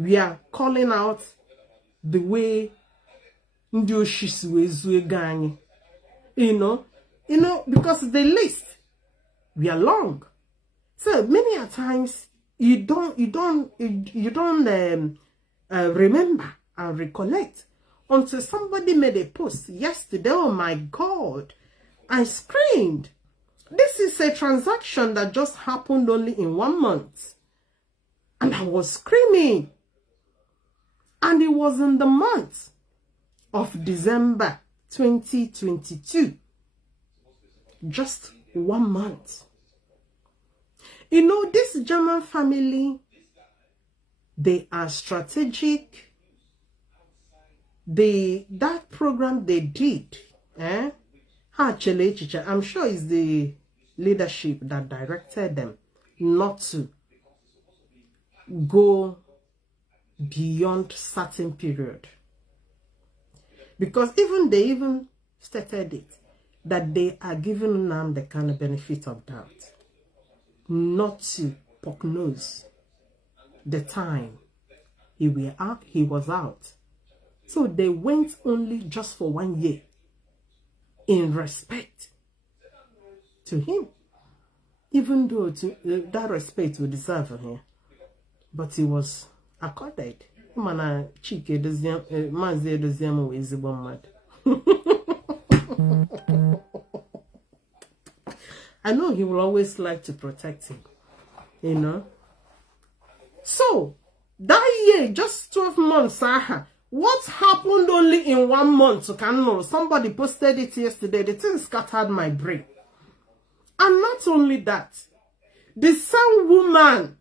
we are calling out the way ndị oshisi wezu ganye. You know, because the list, we are long. So many a times you don't remember and recollect until somebody made a post yesterday. Oh my God, I screamed. This is a transaction that just happened only in 1 month. And I was screaming. And it was in the month of December 2022. Just 1 month. You know, this German family, they are strategic. That program they did, I'm sure it's the leadership that directed them not to go beyond certain period. Because they even stated it, that they are giving them the kind of benefit of doubt, not to prognose the time he was out. So they went only just for 1 year in respect to him, even though that respect would deserve him, but he was accorded. I know he will always like to protect him, you know. So that year, just 12 months, what happened only in 1 month? Somebody posted it yesterday. The thing scattered my brain. And not only that, the same woman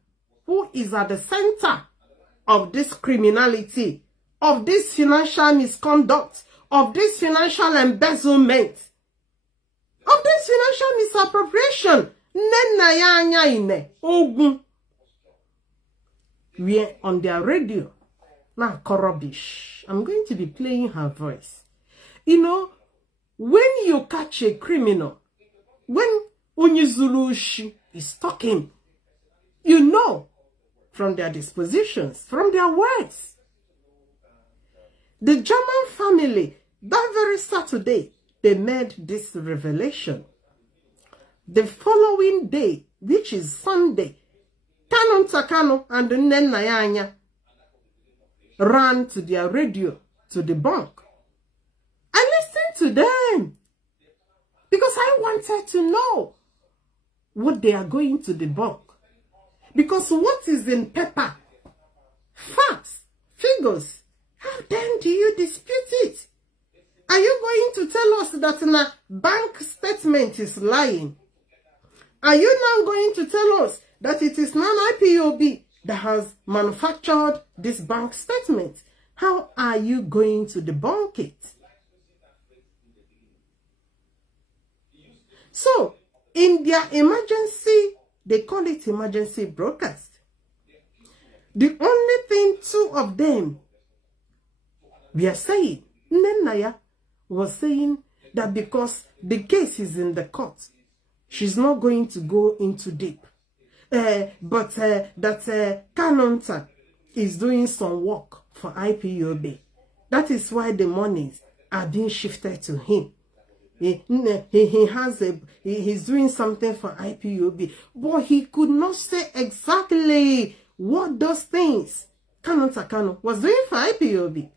who is at the center of this criminality, of this financial misconduct, of this financial embezzlement, of this financial misappropriation, we are on their radio. Now, rubbish. I'm going to be playing her voice. You know, when you catch a criminal, when Unyizulushi is talking, you know from their dispositions, from their words. The German family, that very Saturday, they made this revelation. The following day, which is Sunday, Kanu and Nnenayanya ran to their radio to the bank. I listened to them because I wanted to know what they are going to debunk. Because what is in paper, facts, figures, how then do you dispute it? Are you going to tell us that a bank statement is lying? Are you now going to tell us that it is non-IPOB that has manufactured this bank statement? How are you going to debunk it? So, in their emergency, they call it emergency broadcast. The only thing two of them were saying, Nenaya was saying that because the case is in the court, she's not going to go into deep. But that Kanonta is doing some work for IPOB. That is why the monies are being shifted to him. He's doing something for IPOB, but he could not say exactly what those things Kanonta Kanu was doing for IPOB.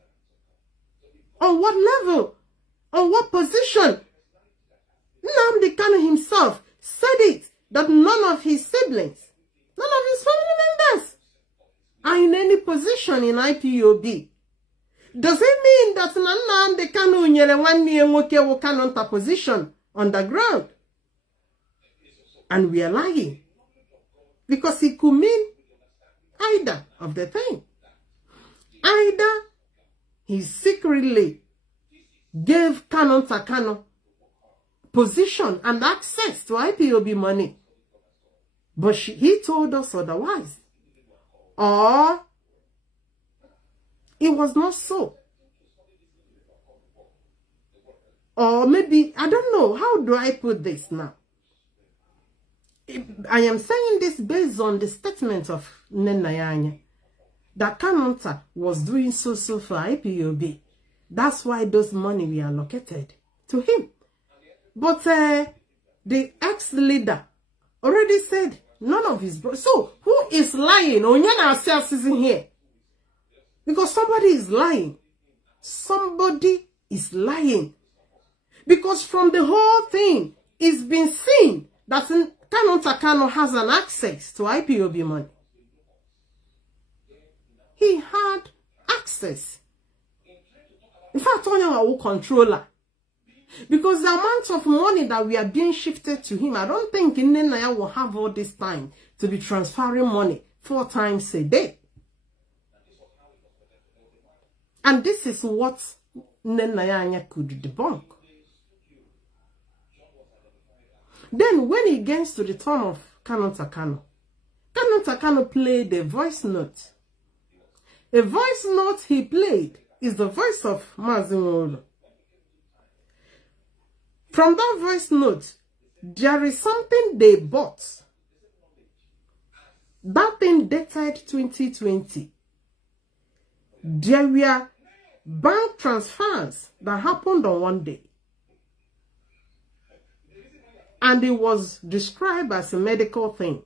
On what level? On what position? Nnamdi Kanu himself said it, that none of his siblings, none of his family members are in any position in IPOB. Does it mean that Nnamdi Kanu nyere nwanne ya nwoke wo Kanonta position on the ground? And we are lying. Because it could mean either of the thing. Either he secretly gave Kanonta Kanu position and access to IPOB money, but he told us otherwise. Or it was not so. Or maybe, I don't know, how do I put this now? I am saying this based on the statement of Nnenayanya. that Kanonta was doing so for IPOB. That's why those money were allocated to him. But the ex-leader already said none of his brothers. So who is lying? Onyana ourselves isn't here. Because somebody is lying. Somebody is lying. Because from the whole thing, it's been seen that Kanonta Kanu has an access to IPOB money. He had access. In fact, Onyana will controller. Because the amount of money that we are being shifted to him, I don't think Nnenaya will have all this time to be transferring money 4 times a day. And this is what Nnenaya could debunk. Then when he gets to the turn of Kanonta Kanu played a voice note. A voice note he played is the voice of Mazi Nworu. From that voice note, there is something they bought. That thing dated 2020. There were bank transfers that happened on one day. And it was described as a medical thing.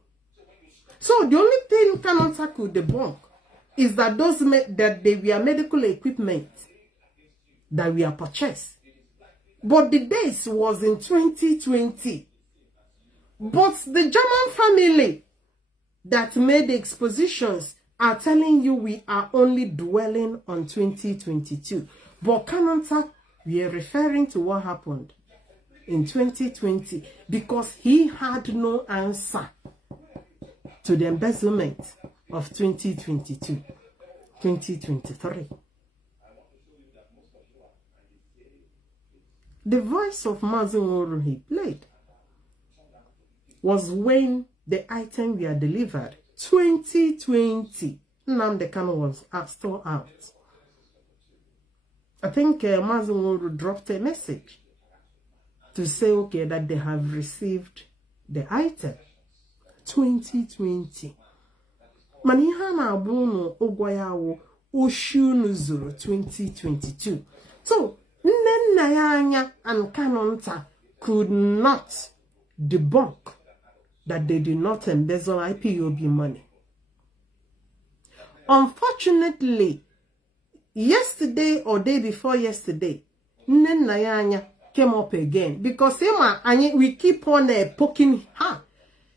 So the only thing Kanonta could debunk is that they were medical equipment that were purchased. But the dates was in 2020. But the German family that made the expositions are telling you we are only dwelling on 2022. But Kanonta, we are referring to what happened in 2020 because he had no answer to the embezzlement of 2022, 2023. The voice of Mazi Nworu he played was when the items were delivered. 2020, Nnamdi Kanu was still out. I think Mazi Nworu dropped a message to say, okay, that they have received the item. 2020. Manihana Abuno Ogwayawo Oshunu Zuru 2022. So, Nnenaya and Kanonta could not debunk that they did not embezzle IPOB money. Unfortunately, yesterday or day before yesterday, Nnenaya came up again because we keep on poking her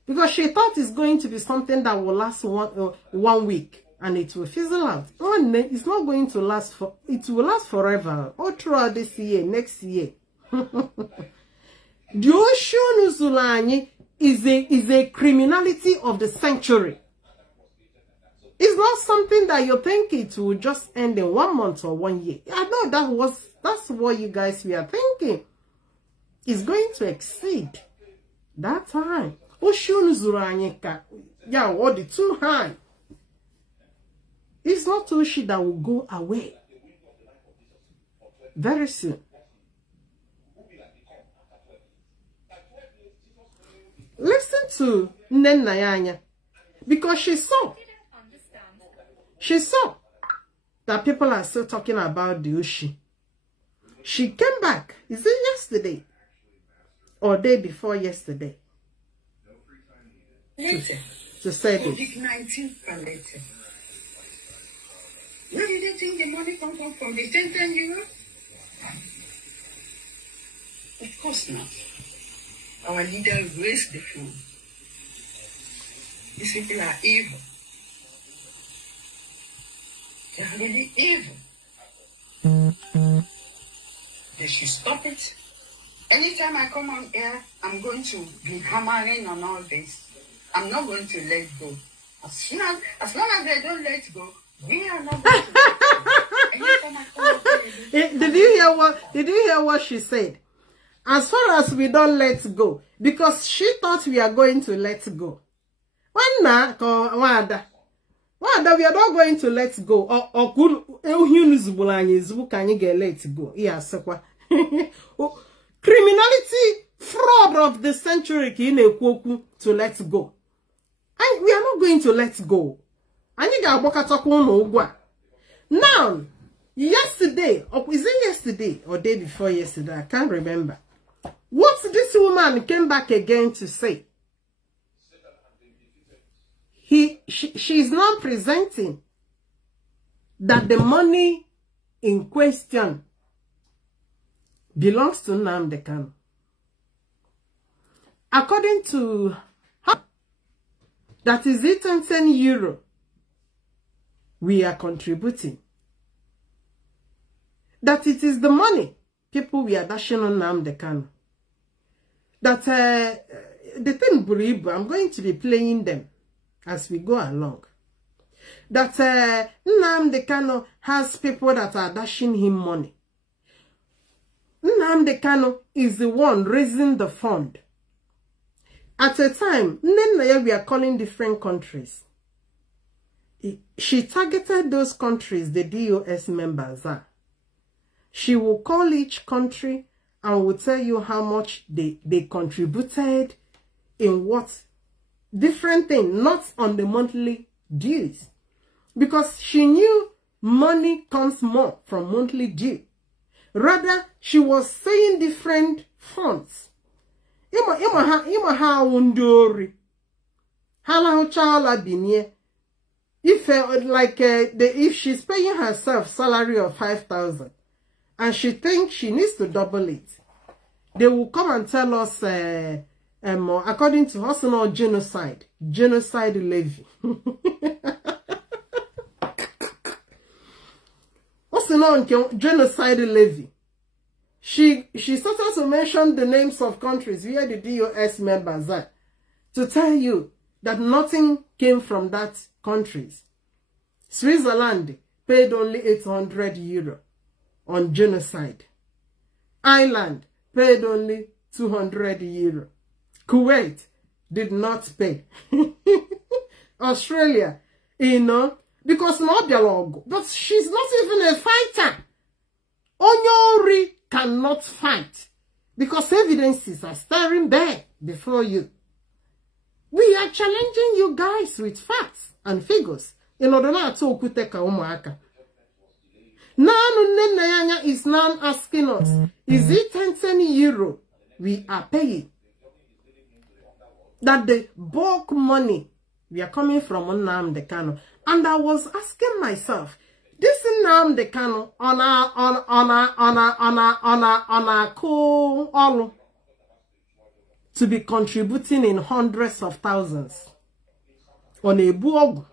because she thought it's going to be something that will last 1 week. And it will fizzle out. It's not going to last for. It will last forever. All throughout this year, next year. The Oshun is a criminality of the century. It's not something that you think it will just end in 1 month or 1 year. I know that's what you guys were thinking. It's going to exceed that time. Oshun Zuranyika. Yeah, what it's too high. It's not Oshi that will go away very soon. Listen to Nnenaya because she saw that people are still talking about the Oshi. She came back, is it yesterday or day before yesterday? To say this. COVID-19 and later. Where did they think the money come from? The 10 euro? Of course not. Our leader raised the fund. These people are evil. They are really evil. They should stop it. Anytime I come on air, I'm going to be hammering on all this. I'm not going to let go. As long as they don't let go, we are not going to let go. Did you hear what she said? As far as we don't let go, because she thought we are going to let go. Wanda, we are not going to let go. Or can you get let go? Yes, criminality, fraud of the century to let go. And we are not going to let go. Anyị ga-agbakatakwa unu ụgwọ a. Now, yesterday, or is it yesterday or day before yesterday? I can't remember. What this woman came back again to say? She's now presenting that the money in question belongs to Nnamdi Kanu. According to her, that is it, 10 euro we are contributing. That it is the money people we are dashing on Nnamdi Kanu. That the thing, Buribu, I'm going to be playing them as we go along. That Nnamdi Kanu has people that are dashing him money. Nnamdi Kanu is the one raising the fund. At a time, we are calling different countries. She targeted those countries the DOS members are. She will call each country and will tell you how much they contributed in what different thing, not on the monthly dues. Because she knew money comes more from monthly due. Rather, she was saying different funds. Ima ha undori. Hala chala binye. If if she's paying herself salary of 5,000 and she thinks she needs to double it, they will come and tell us according to personal genocide levy. Genocide levy. She started to mention the names of countries where the DOS members are to tell you that nothing came from that countries. Switzerland paid only 800 euro on genocide. Ireland paid only 200 euro. Kuwait did not pay. Australia, because no dialogue. But she's not even a fighter. Onyori cannot fight because evidences are staring bare before you. We are challenging you guys with facts and figures in order not to okuteka umuaka. Now is now asking us, is it 10 euro we are paying? That the bulk money we are coming from Nnamdi Kanu. And I was asking myself, this Nnamdi Kanu on a cool all to be contributing in hundreds of thousands on a blog,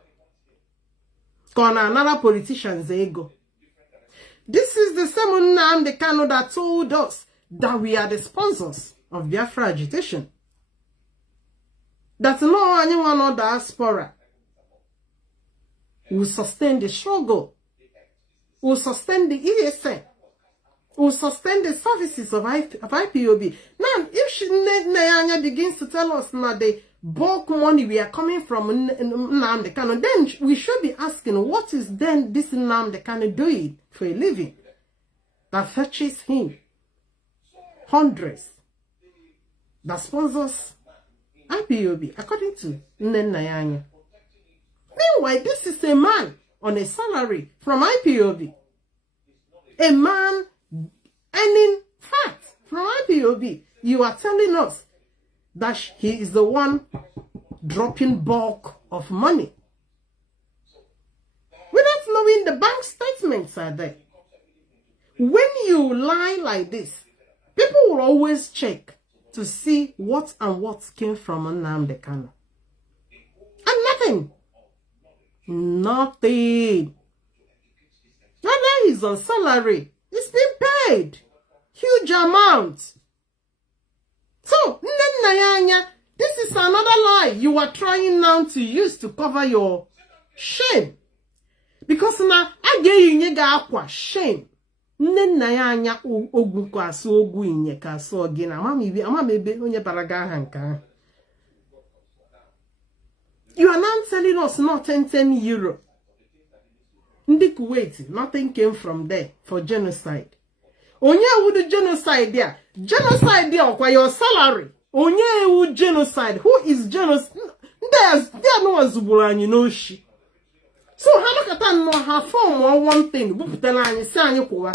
on another politician's ego. This is the same Nnamdi Kanu that told us that we are the sponsors of Biafra agitation. That no anyone or diaspora will sustain the struggle, will sustain the ESN, will sustain the services of IPOB. Now, if Nayanya begins to tell us now the bulk money we are coming from Nnamdi Kanu, then we should be asking, what is then this Nnamdi Kanu doing for a living that fetches him hundreds, that sponsors IPOB, according to Nayanya. Meanwhile, this is a man on a salary from IPOB. A man earning fat from IPOB. You are telling us that he is the one dropping bulk of money. Without knowing the bank statements are there. When you lie like this, people will always check to see what came from Nnamdi Kanu. And nothing. Nothing. Whether he's on salary, it's been paid. Huge amount. So, this is another lie you are trying now to use to cover your shame. Because now, I get you ga shame. Nnenayanya ogu kwaso ogu inye kaso ogina. Amamebe onye baraga hanka. You are now telling us not 10 euro. Ndi Kuwait, nothing came from there for genocide. Onye would genocide there. Genocide there kwa your salary. Onye would genocide. Who is genocide? There no one zuburanyi no shi. So Hanakata no have form or one thing, Buputela and Sanyoqua.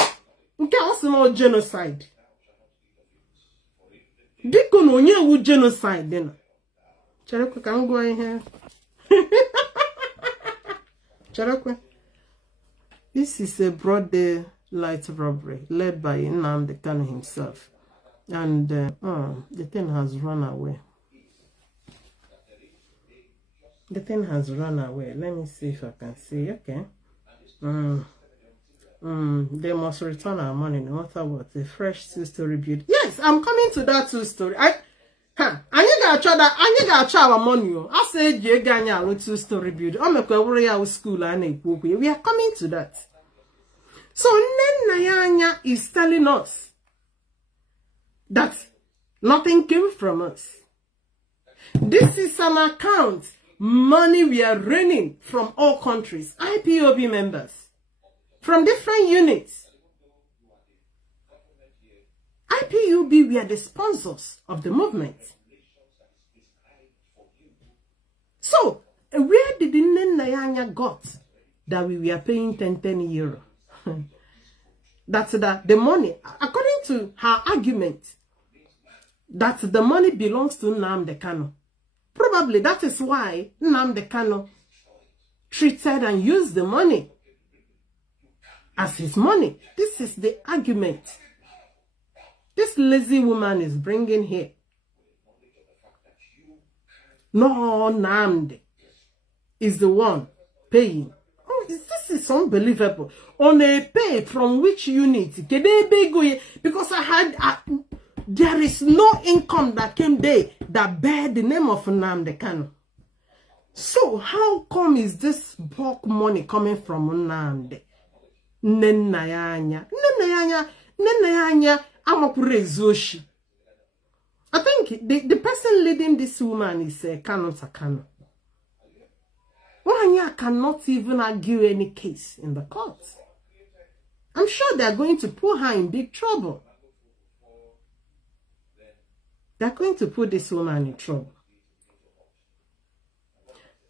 Okay, also no genocide. Diko no nye wu genocide then. Charako can go in here. Charako. This is a broad daylight robbery led by Nnamdi Kanu himself. And the thing has run away. The thing has run away. Let me see if I can see. Okay. They must return our money no matter what. A fresh 2-story building. Yes, I'm coming to that 2-story. I got our money. I said you ganya 2-story building. I'm a school and we are coming to that. So Nayanya is telling us that nothing came from us. This is an account. Money we are running from all countries, IPOB members, from different units. IPOB, we are the sponsors of the movement. So, where did the Nayanya got that we were paying 10 euro? That's the money, according to her argument, that the money belongs to Nnamdi Kanu. Probably that is why Nnamdi Kanu treated and used the money as his money. This is the argument this lazy woman is bringing here. No, Nnamdi is the one paying. Oh, this is unbelievable. On a pay from which unit? Because there is no income that came there that bear the name of Nnamdi Kanu. So how come is this bulk money coming from Nnamdi? Nenayanya, Amapurezoshi. I think the person leading this woman is Kanu Takano. Wanya cannot even argue any case in the court. I'm sure they're going to put her in big trouble. They're going to put this woman in trouble.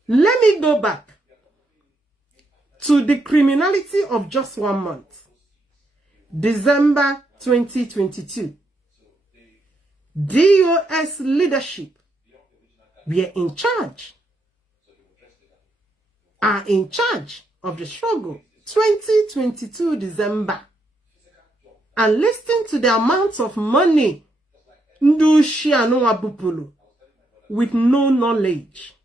Let me go back to the criminality of just 1 month. December 2022. DOS leadership were in charge. Are in charge of the struggle. 2022 December. And listen to the amount of money with no knowledge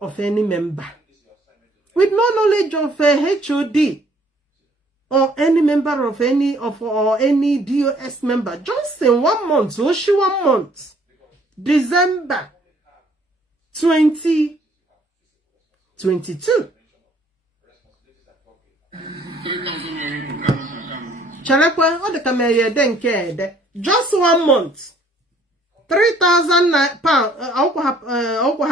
of any member, with no knowledge of a HOD or any member of any DOS member. Just in 1 month, Oshi 1 month, December 2022. Chalakwa, what the camera then cared? Just 1 month. 3,000 pounds,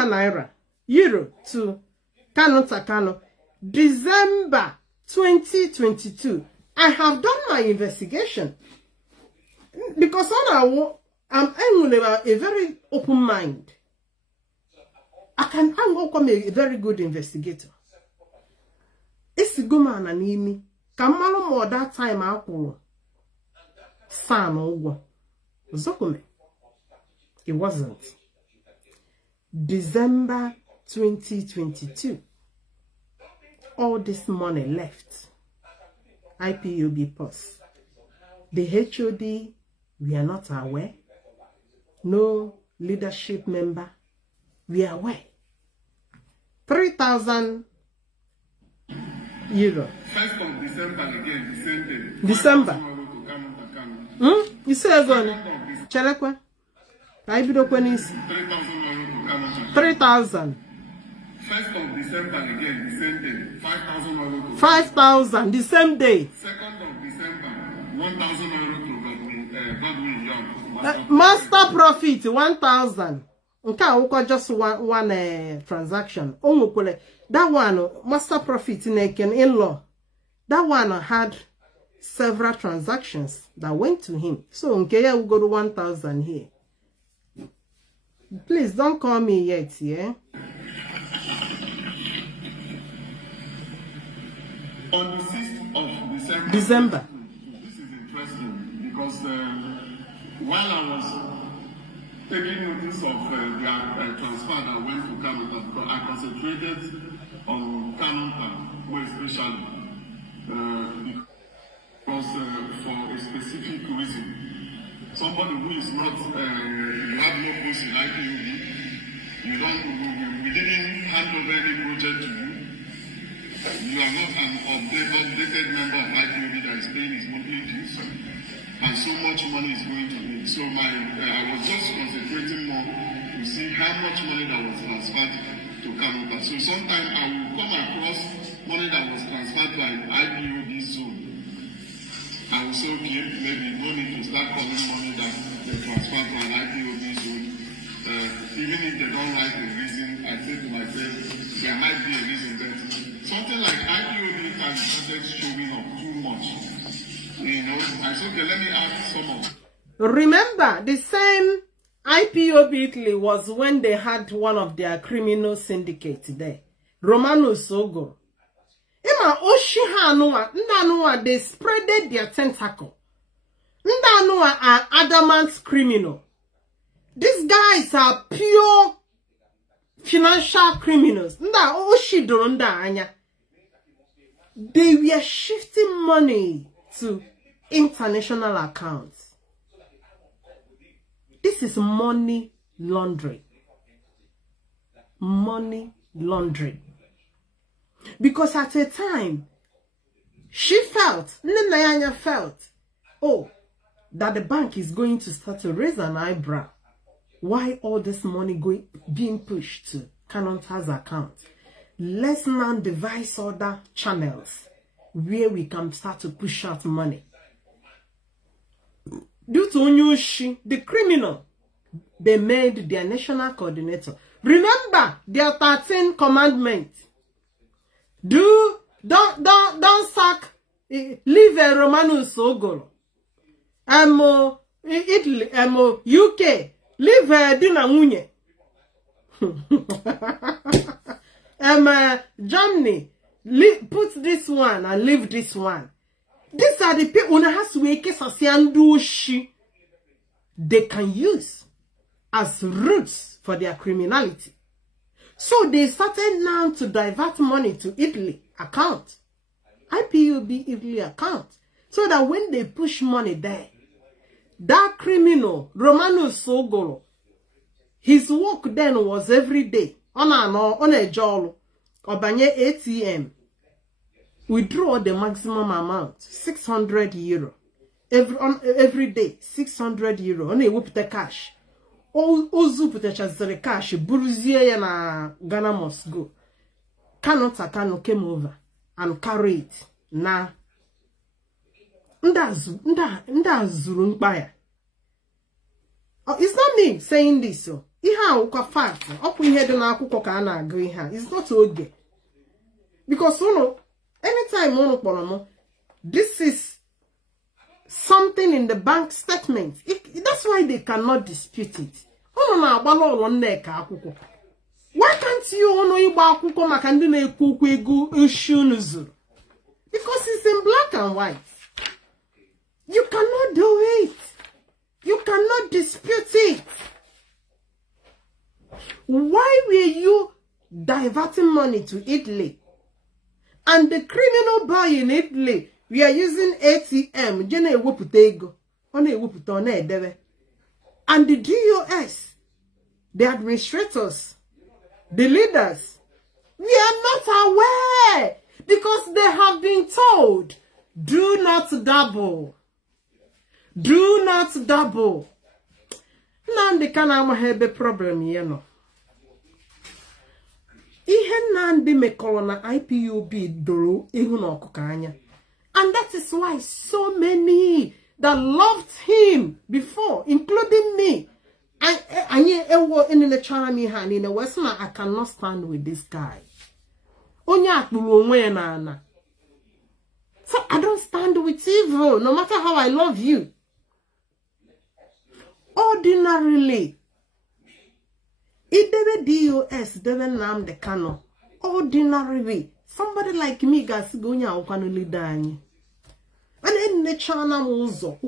naira, euro to Kanu Takano. December 2022. I have done my investigation because I'm a very open mind. I'm a very good investigator. It's Guma and Nimi. Kamalo more that time I will. San Ogo. Zokume. It wasn't. December 2022. All this money left. IPOB pos. The HOD, we are not aware. No leadership member, we are aware. 3,000 euro. 1st of December again, the same day. December. You say again? Chalakwa? I be the 3,000. 1st of December again, the same day. 5,000 euro. 5,000 the same day. 2nd of December, 1,000 euro to Godwin Young. Master profit 1,000. Okay, just one transaction. That one, master profit in law. That one had several transactions that went to him. So okay, we'll go to 1,000 here. Please don't call me yet, yeah? On the 6th of December. This is interesting because while I was taking notice of their transfer that went to Canada, because I concentrated on Canada more especially because for a specific reason. Somebody who is not, you have no post in IPOB, we didn't hand over any project to you. You are not an updated member of IPOB that is paying his monthly dues, and so much money is going to me. So I was just concentrating more to see how much money that was transferred to Canada. So sometimes I will come across money that was transferred to an IPOB zone. I will say, okay, maybe no need to start calling money that they transfer to an IPOB zone. Even if they don't like the reason, I say to myself, there might be a reason, but something like IPOB can start showing up too much. You know, I said, okay, let me ask someone. Remember, the same IPOB Italy was when they had one of their criminal syndicates there. Romano Sogo. Ima Oshihanua, they spreaded their tentacle. Ndanua are adamant criminal. These guys are pure financial criminals. Nda Oshido nda anya. They were shifting money to international accounts. This is money laundering. Money laundering. Because at a time, Nnenayanya felt, oh, that the bank is going to start to raise an eyebrow. Why all this money being pushed to Kanonta's account? Let's now devise other channels where we can start to push out money. Due to Onyushi, the criminal, they made their national coordinator. Remember their 13 commandments. Don't sack, leave a Romanus Ogolo. Italy, UK, leave a Dina Munye. Germany, put this one and leave this one. These are the people they can use as roots for their criminality. So they started now to divert money to Italy account, IPOB Italy account, so that when they push money there, that criminal Romano Sogolo, his work then was every day on a job, obanye ATM, withdraw the maximum amount, 600 euro every day, 600 euro on a whoop the cash. Ozu putechazere cash, buruzie ya na Ghana must go. Kanu came over and carried it. Na nda zuru mkpaya. It's not me saying this. So ihe ukwa fact. Oku ihe dị na akwụkwọ ka ana agụ ihe. It's not oge. Because anytime this is something in the bank statement. That's why they cannot dispute it. Why can't you because it's in black and white. You cannot do it. You cannot dispute it. Why were you diverting money to Italy? And the criminal boy in Italy, we are using ATM. And the DOS, the administrators, the leaders, we are not aware because they have been told, do not double. Do not double. Nnamdi Kanu have a problem here no. Ihe Nnamdi mekọrọ na IPOB doro ihu na ọkụkọ anya. And that is why so many that loved him before, including me, I cannot stand with this guy. So I don't stand with evil, no matter how I love you. Ordinarily, if they were DOS, they were Nnamdi Kanu. Ordinarily, Somebody like me gas going out can lead any. And in the channel also,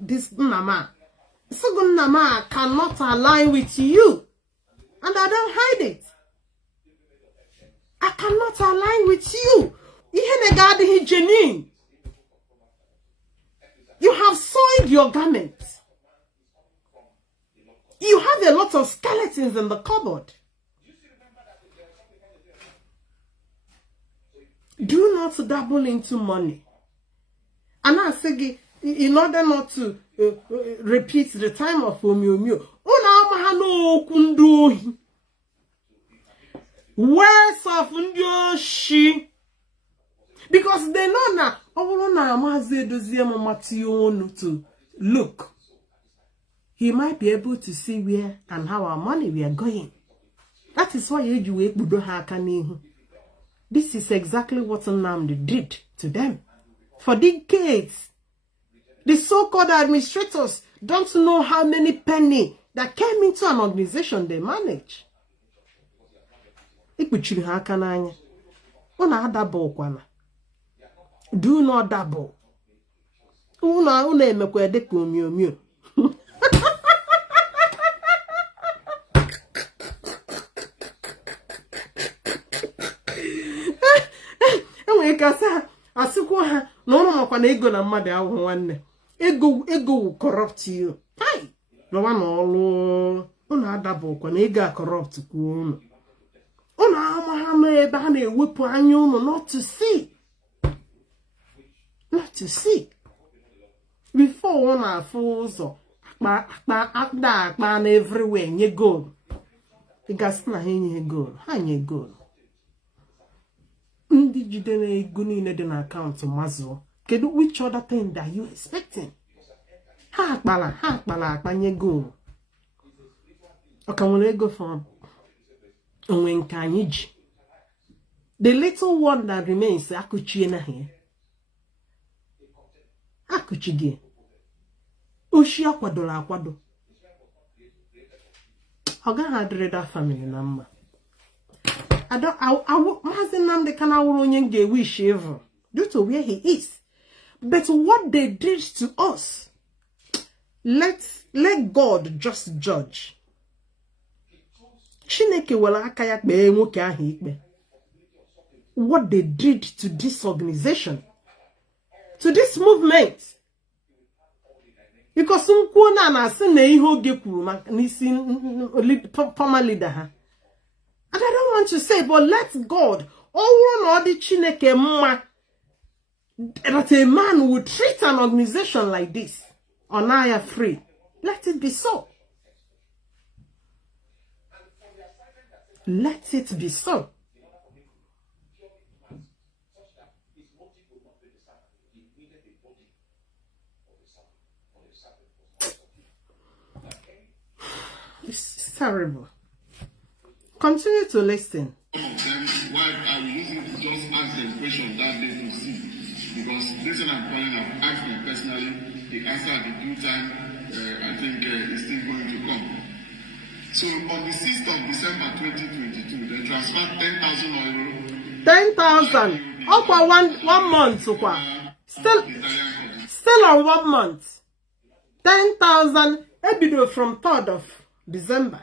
this Nama. So Nama cannot align with you. And I don't hide it. I cannot align with you. You have soiled your garments. You have a lot of skeletons in the cupboard. Do not dabble into money. And I say, in order not to repeat the time of Omiomio, words of Ndioshi. Because they know now, to look. He might be able to see where and how our money we are going. That is why this is exactly what Nnamdi did to them. For decades, the so-called administrators don't know how many penny that came into an organization they manage. Do not double. Asukwa no makwa na ego na mmadu ahụ nwanne ego will corrupt you. Hi no one olu unu adabụ kwa na ego a corrupt kwa unu ama ha no ebe ha na-ewepụ anya unu not to see before one afụ ụzọ akpa na everywhere nye gold igasị na ha nye gold ha nye gold. Ndi jidere ego niile dị na akaụntụ mazụ kedu which other thing that you expecting? Ha akpala akpanye go ọka nwere ego for onwe nke anyị ji. The little one that remains akụchie na here akụchige oshi akwadoro akwado ọ gaghị adịrị that family na mma. Mazi Nnamdi Kanu onye ga-wish evil due to where he is. But what they did to us, let God just judge. Chineke wala aka ya kpee nwoke ahụ ikpe. What they did to this organization, to this movement. Because nkwo na asị na ihe oge kwuru maka n'isi former leader ha. And I don't want to say, but let God, that a man would treat an organization like this, Onaya free. Let it be so. Let it be so. It's terrible. Continue to listen. Why I will just ask them question that day to see. Because this one I'm calling, I've asked them personally. The answer at the due time, I think is still going to come. So on the 6th of December 2022, they transferred 10,000 euro. 10,000. Oh, for one month. Still on 1 month. 10,000. Ebido from 3rd of December.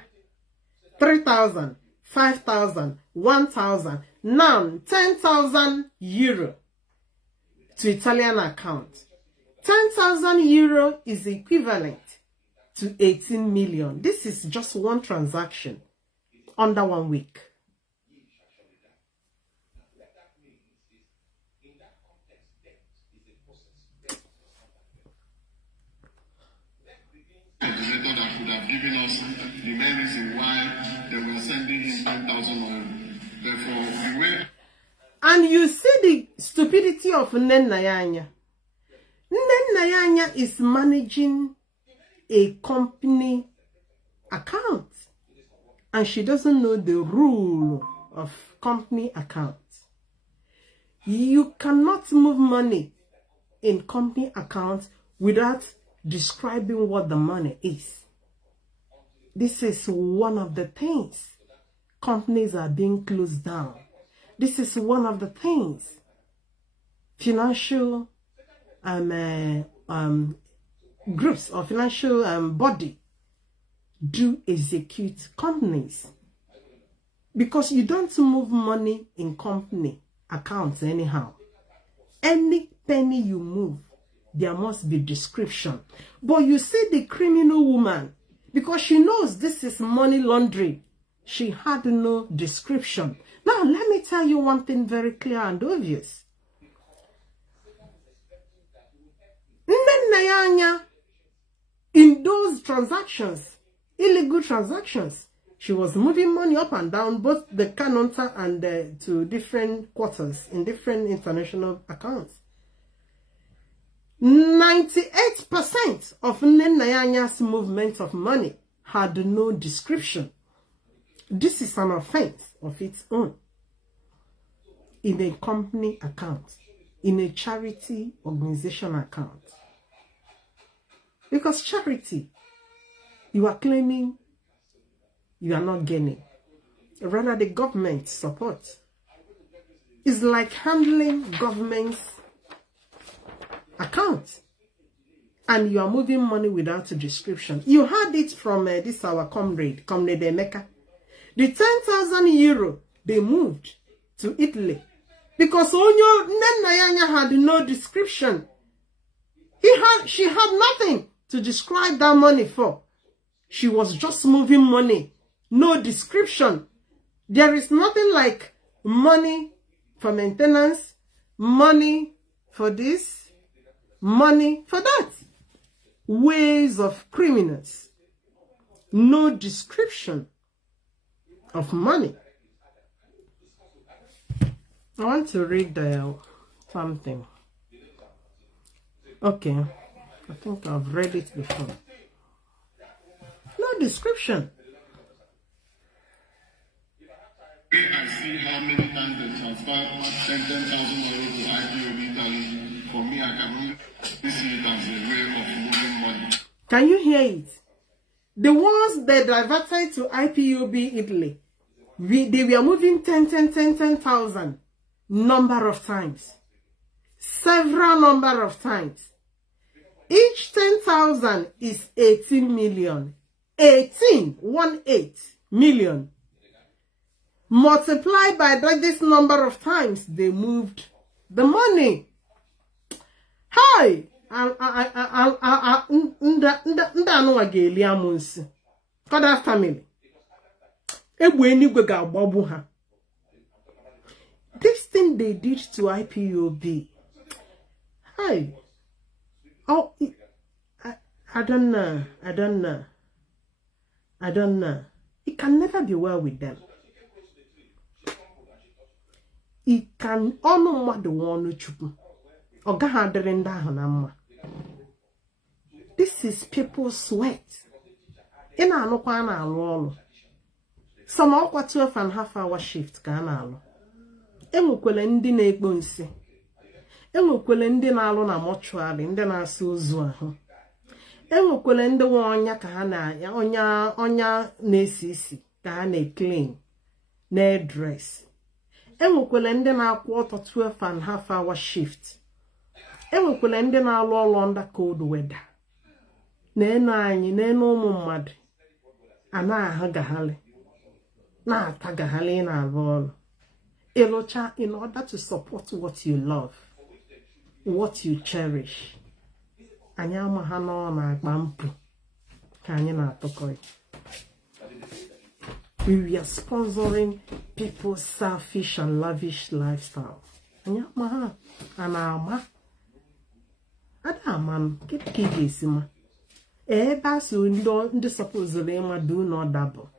3,000. 5,000, 1,000, now 10,000 euro to Italian account. 10,000 euro is equivalent to 18 million. This is just one transaction under 1 week. That could have given us the main reason why they were sending him 10,000 euro. Therefore, the way. And you see the stupidity of Nnenayanya. Nnenayanya is managing a company account, and she doesn't know the rule of company accounts. You cannot move money in company accounts without describing what the money is. This is one of the things. Companies are being closed down. This is one of the things financial groups or financial body do execute companies. Because you don't move money in company accounts anyhow. Any penny you move, there must be description. But you see the criminal woman, because she knows this is money laundering, she had no description. Now, let me tell you one thing very clear and obvious. In those transactions, illegal transactions, she was moving money up and down, both the counter and to different quarters in different international accounts. 98% of Nnayanya's movement of money had no description. This is an offense of its own. In a company account, in a charity organization account. Because charity, you are claiming you are not gaining. Rather, the government support is like handling government's account. And you are moving money without a description. You heard it from this our comrade Emeka. The 10,000 euro they moved to Italy because Onyo Nnayanya had no description. She had nothing to describe that money for. She was just moving money, no description. There is nothing like money for maintenance, money for this, money for that. Ways of criminals. No description of money. I want to read something. Okay. I think I've read it before. No description. I see how many times they transfer 10,000 euros to IPOB. For me, I can only see it as a way of moving money. Can you hear it? The ones that diverted to IPOB Italy, they were moving 10,000 number of times. Several number of times. Each 10,000 is 18 million. 18 million. Multiplied by this number of times they moved the money. Hi! For that family. This thing they did to IPOB. Hi. Oh, I don't know. It can never be well with them. It can honor what the one chupu. This is people's sweat. In a no kwana alolo. Some of 12.5 hour shift can allo. Enwekwele ndị na-ekpo nsi. Enwekwele ndị na-alụ na mortuary, ndị na-asa ozu ahụ. Enwekwele ndị nwe ọnya ka ha na ọnya na-esi isi ka ha na-clean, na-dress. Enwekwele ndị na-akwụ ọtọ 12.5 hour shift. Enwekwele ndị na-alụ ọrụ under cold weather. Na-enu anyị, na-enu ụmụ mmadụ. Ana-ahụ gahali. Na-ata gahali na-alụ ọrụ. Elocha, in order to support what you love, what you cherish. Anya mahano na bampu. Kanya na tokoi. We are sponsoring people's selfish and lavish lifestyle. Anya maha anama. Ada man kiki sima. Basu ndo supposedly ma do not double.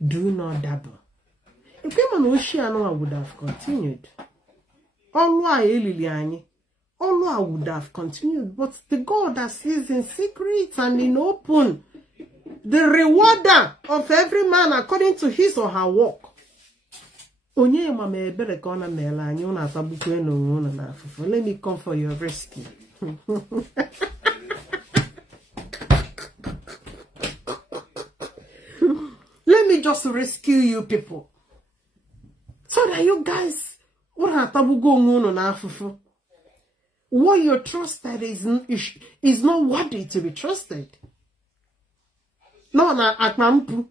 Do not double. If women would have continued. All would have continued, but the God that sees in secret and in open, the rewarder of every man according to his or her work. Let me come for your rescue. Let me just rescue you people. So that you guys what you trusted is not worthy to be trusted. No, akmampu.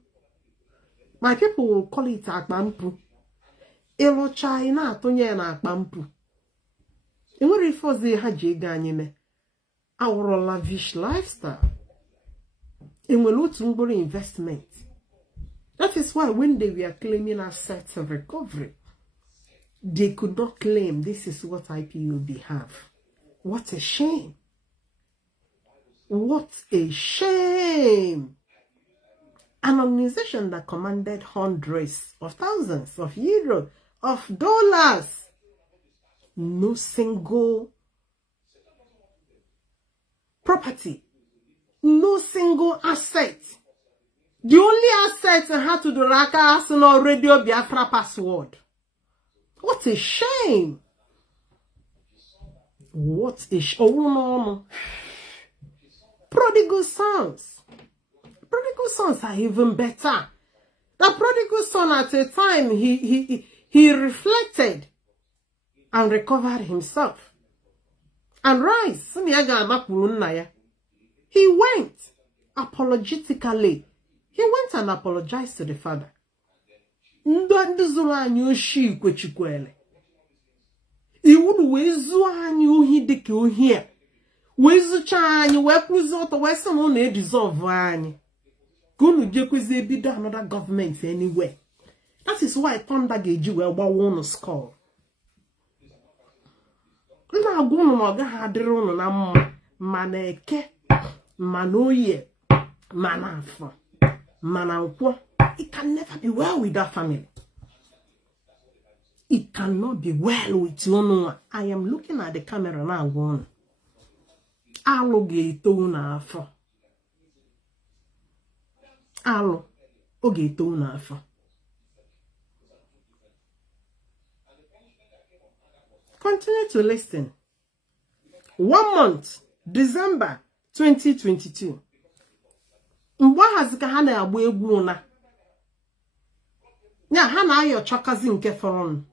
My people will call it akmampu. Elo China atonye na akmampu. And what if they had jiganyime? Our lavish lifestyle. And we look to investment. That is why when they were claiming assets of recovery, they could not claim this is what IPOB have. What a shame. What a shame. An organization that commanded hundreds of thousands of euros, of dollars. No single property. No single asset. The only asset had to do Raka Arsenal Radio Biafra password. What a shame. What a shame. Oh, no. Prodigal sons. Prodigal sons are even better. The prodigal son at a time, he reflected and recovered himself. And rise. He went apologetically. He went and apologized to the father. He would wezu anyu hi dike ohia. Wezu cha anyu we kwuzi oto we some na deserve anyu. Gunu je kwuzi ebido another government anywhere. That is why thunder geji we gbawo no skull. Na agunu mo ga hadiri unu na mma mana eke mana oye mana afọ mana nkwo. It can never be well with that family. It cannot be well with you. I am looking at the camera now going. Alo geto na afọ. Alo ogeto na afọ. Continue to listen. 1 month, December 2022. Mgbe hazika ha na agba egwu na. Nya ha na ayo chakazi nke foron.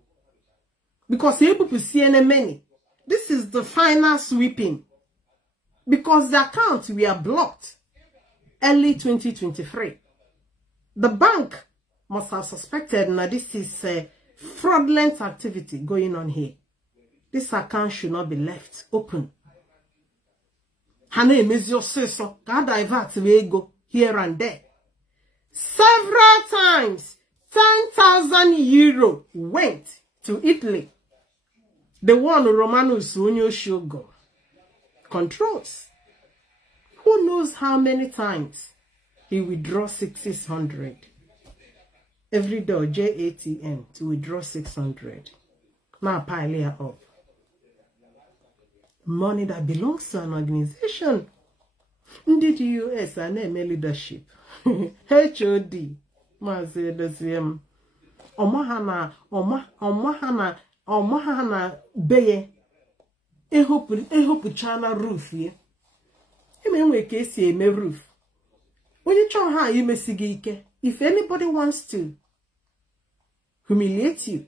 Because many. This is the final sweeping. Because the accounts were blocked early 2023. The bank must have suspected that this is a fraudulent activity going on here. This account should not be left open. Hana emezio seso ka divert ego here and there. Several times 10,000 euro went to Italy. The one Romanus Unyoshogo controls. Who knows how many times he withdraws 600 every day, JATM to withdraw 600. Now pile it up. Money that belongs to an organization. Indeed, US and MA leadership. HOD. Mazedosium. Omahana beye. Ehopu chana roof ye. We can see a roof. When you try how you may see, if anybody wants to humiliate you,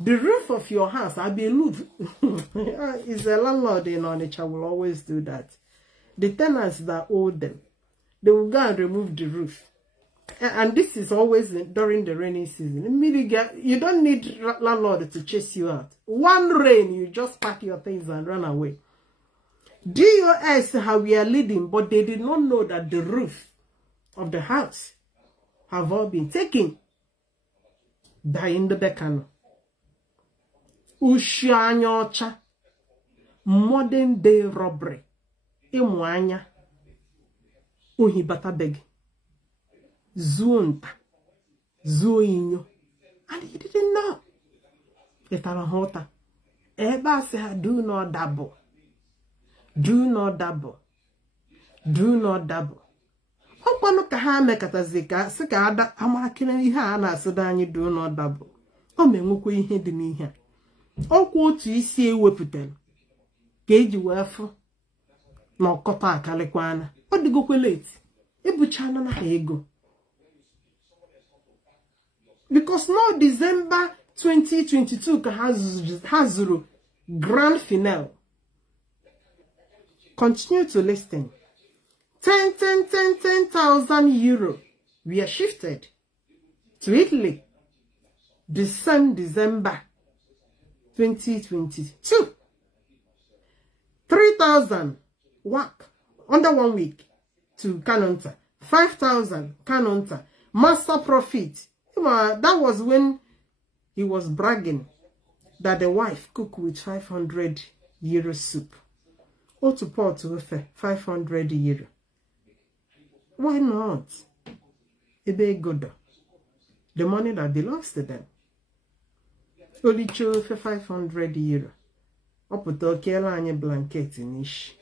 the roof of your house, I believe, is a landlord in Onitsha will always do that. The tenants that owe them, they will go and remove the roof. And this is always during the rainy season. You don't need landlord to chase you out. One rain, you just pack your things and run away. DOS, how we are leading, but they did not know that the roof of the house have all been taken by Nnamdi Kanu. Ushanyocha, modern day robbery. Imwanya, uhibatabeg, zuonta, zuoinyo, and he didn't know. Etarahota, eba se do not double. Do not double. Do not double. Hokwano ka ha mekatazika sika ada amakine ihe a na-asụda anyị do not double. O menwekwa ihe dị n'ihe a. Okwu otu isi ewepụtara ka eji wee fụ na ọkọta akalịkwana. Ọ dịgokwe late. Ebuchana na ego. Because now December 2022 ka ha zuru grand finale. Continue to listen. 10,000 euro were shifted to Italy December 2022. 3,000 work under 1 week to Kanonta. 5,000 Kanonta. Master profit. That was when he was bragging that the wife cooked with 500 euro soup. Or to pot with 500 euro. Why not? Ebe good. The money that belongs to them. Only chose for 500 euro. Oputo kela anye blanket nish.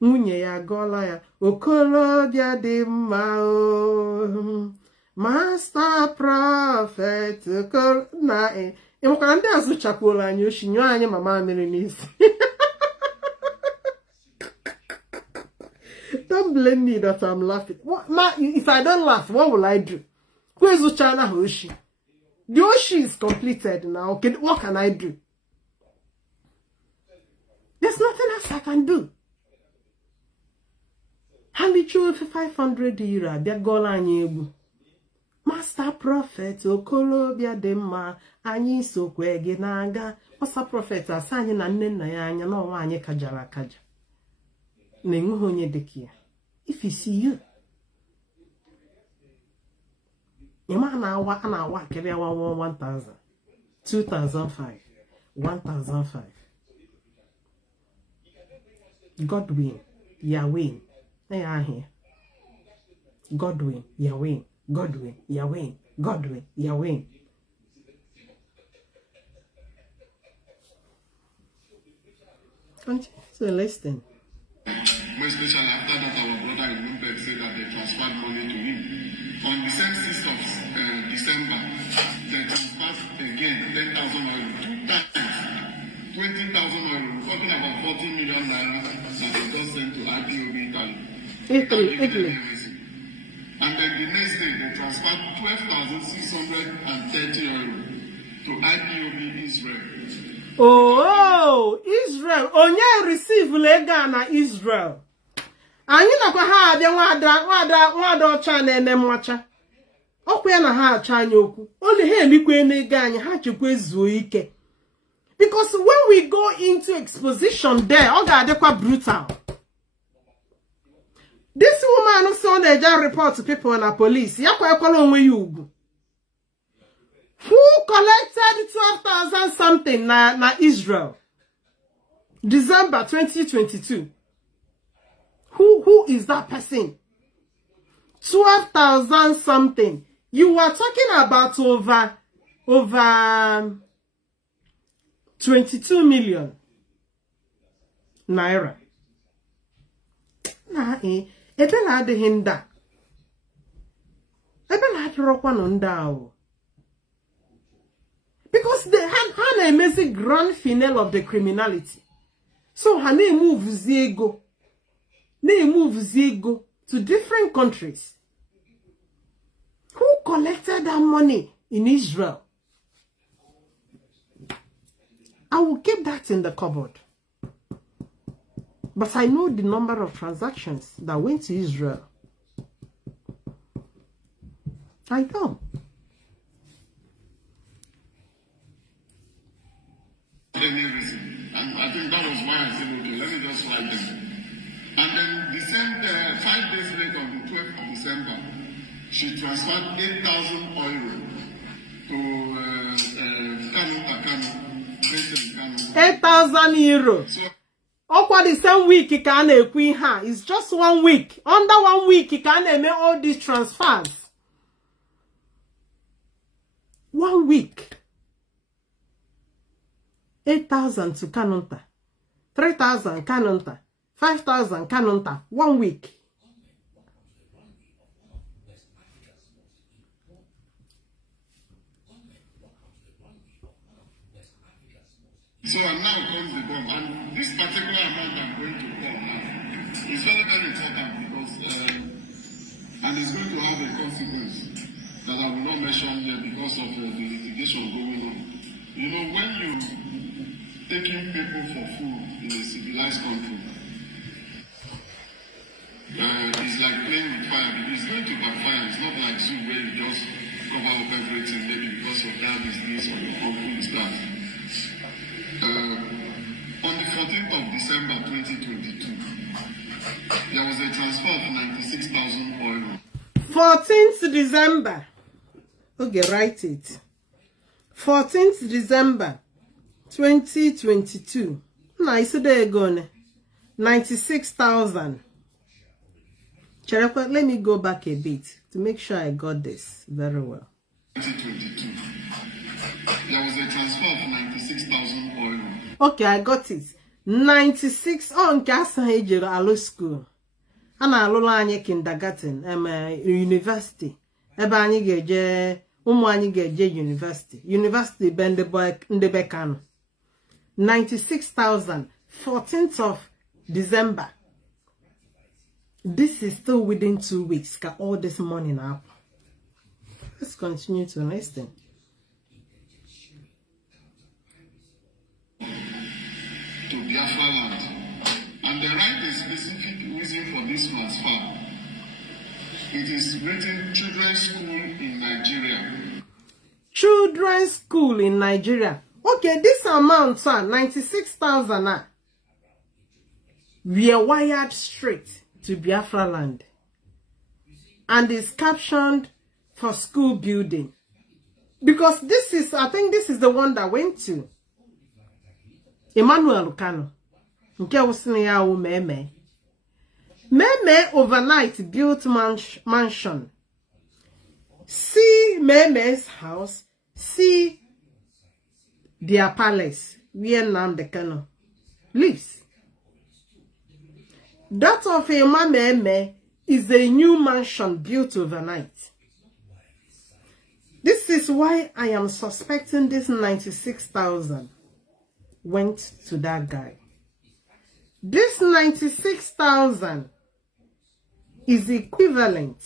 Nwunye ya gola ya okolobia dị mma o. Master prophet na nwekara ndị azụchakwuola anyị oshi nyụọ anyị mama mere n'isi. Don't blame me that I'm laughing. If I don't laugh, what will I do? Where's China Hoshi? The Oshi is completed now. Okay, what can I do? There's nothing else I can do. Halichu for 500 euro. They're going. Master prophet okolobia dị mma anyị sokwe gị na-aga. Master prophet asanye na nne nna ya anya na ọnwa anyị kajara akaja. Na enweghị onye dịka ya. If you see you. Ịma na-awa kere 1,000, 2,005, 1,005. Godwin, Yahweh. They are here. Godwin, Yahweh. Godwin, Yahweh. Godwin, Yahweh. So listen. More especially after that, our brother in Nuremberg said that they transferred money to him. On the same 6th of December, they transferred again 10,000 euro, 2 times, 20,000 euro. We're talking about 40 million naira that they just sent to Ipob Italy. And then the next day, they transferred 12,630 euro to Ipob Israel. Oh, Israel. Onye receive lega na Israel. Anyị nakwa ha abịa nwada ọcha na-ene mmacha. Ọkwa ya na ha acha anyị okwu. Only ha elikwe n'ego anyị ha chekwa zuo ike. Because when we go into exposition there, ọ ga-adịkwa brutal. This woman also na-eje report to people na police. Ya kwa ekwala onwe ya ugwu. Who collected 12,000 something na Israel? December 2022. Who is that person? 12,000 something. You were talking about over 22 million naira. Ebe na adịghị nda. Ebe na adịrọkwanụ nda o. Because they had an amazing grand finale of the criminality. So her name moves ego. They moves ego to different countries. Who collected that money in Israel? I will keep that in the cupboard. But I know the number of transactions that went to Israel. I know. Any reason. And I think that was why I said, okay, let me just write them. And then the same 5 days later, on the 12th of December, she transferred 8,000 euro to Kanu. 8,000 euro. So, the same week you can queen her. It's just 1 week. Under 1 week you can make all these transfers. 1 week. 8,000 to Kanunta, 3,000 Kanunta, 5,000 Kanunta, 1 week. So now comes the bomb, and this particular amount I'm going to call now is very, very important because, and it's going to have a consequence that I will not mention here because of the litigation going on You know, when you taking people for food in a civilized country, it's like playing with fire. It's going to backfire. It's not like zoo where you just cover up everything, maybe because your dad is this or your uncle is that. On the 14th of December 2022, there was a transfer of 96,000 euro. 14th December. Okay, write it. 14th December 2022. Nice day gone. 96,000. Let me go back a bit to make sure I got this very well. 2022. There was a transfer of 96,000 euro. Okay, I got it. 96 on Casa Ejero Alo School. And I lolo kindergarten, university. Eba anyị ga-eje ụmụ anyị ga-eje university bende boy ndebe Kanu. 96,000 14th of December. This is still within 2 weeks. Got all this money now. Let's continue to listen. To Biafran land, and they write a specific reason for this transfer. It is written children's school in Nigeria. Children's school in Nigeria. Okay, this amount, sir, 96,000. We are wired straight to Biafra land. And it's captioned for school building. Because this is, I think this is the one that went to Emmanuel Kanu. Meme overnight built mansion. See Meme's house. See their palace where Nnamdi Kanu lives. That of Meme is a new mansion built overnight. This is why I am suspecting this 96,000 went to that guy. This 96,000 is equivalent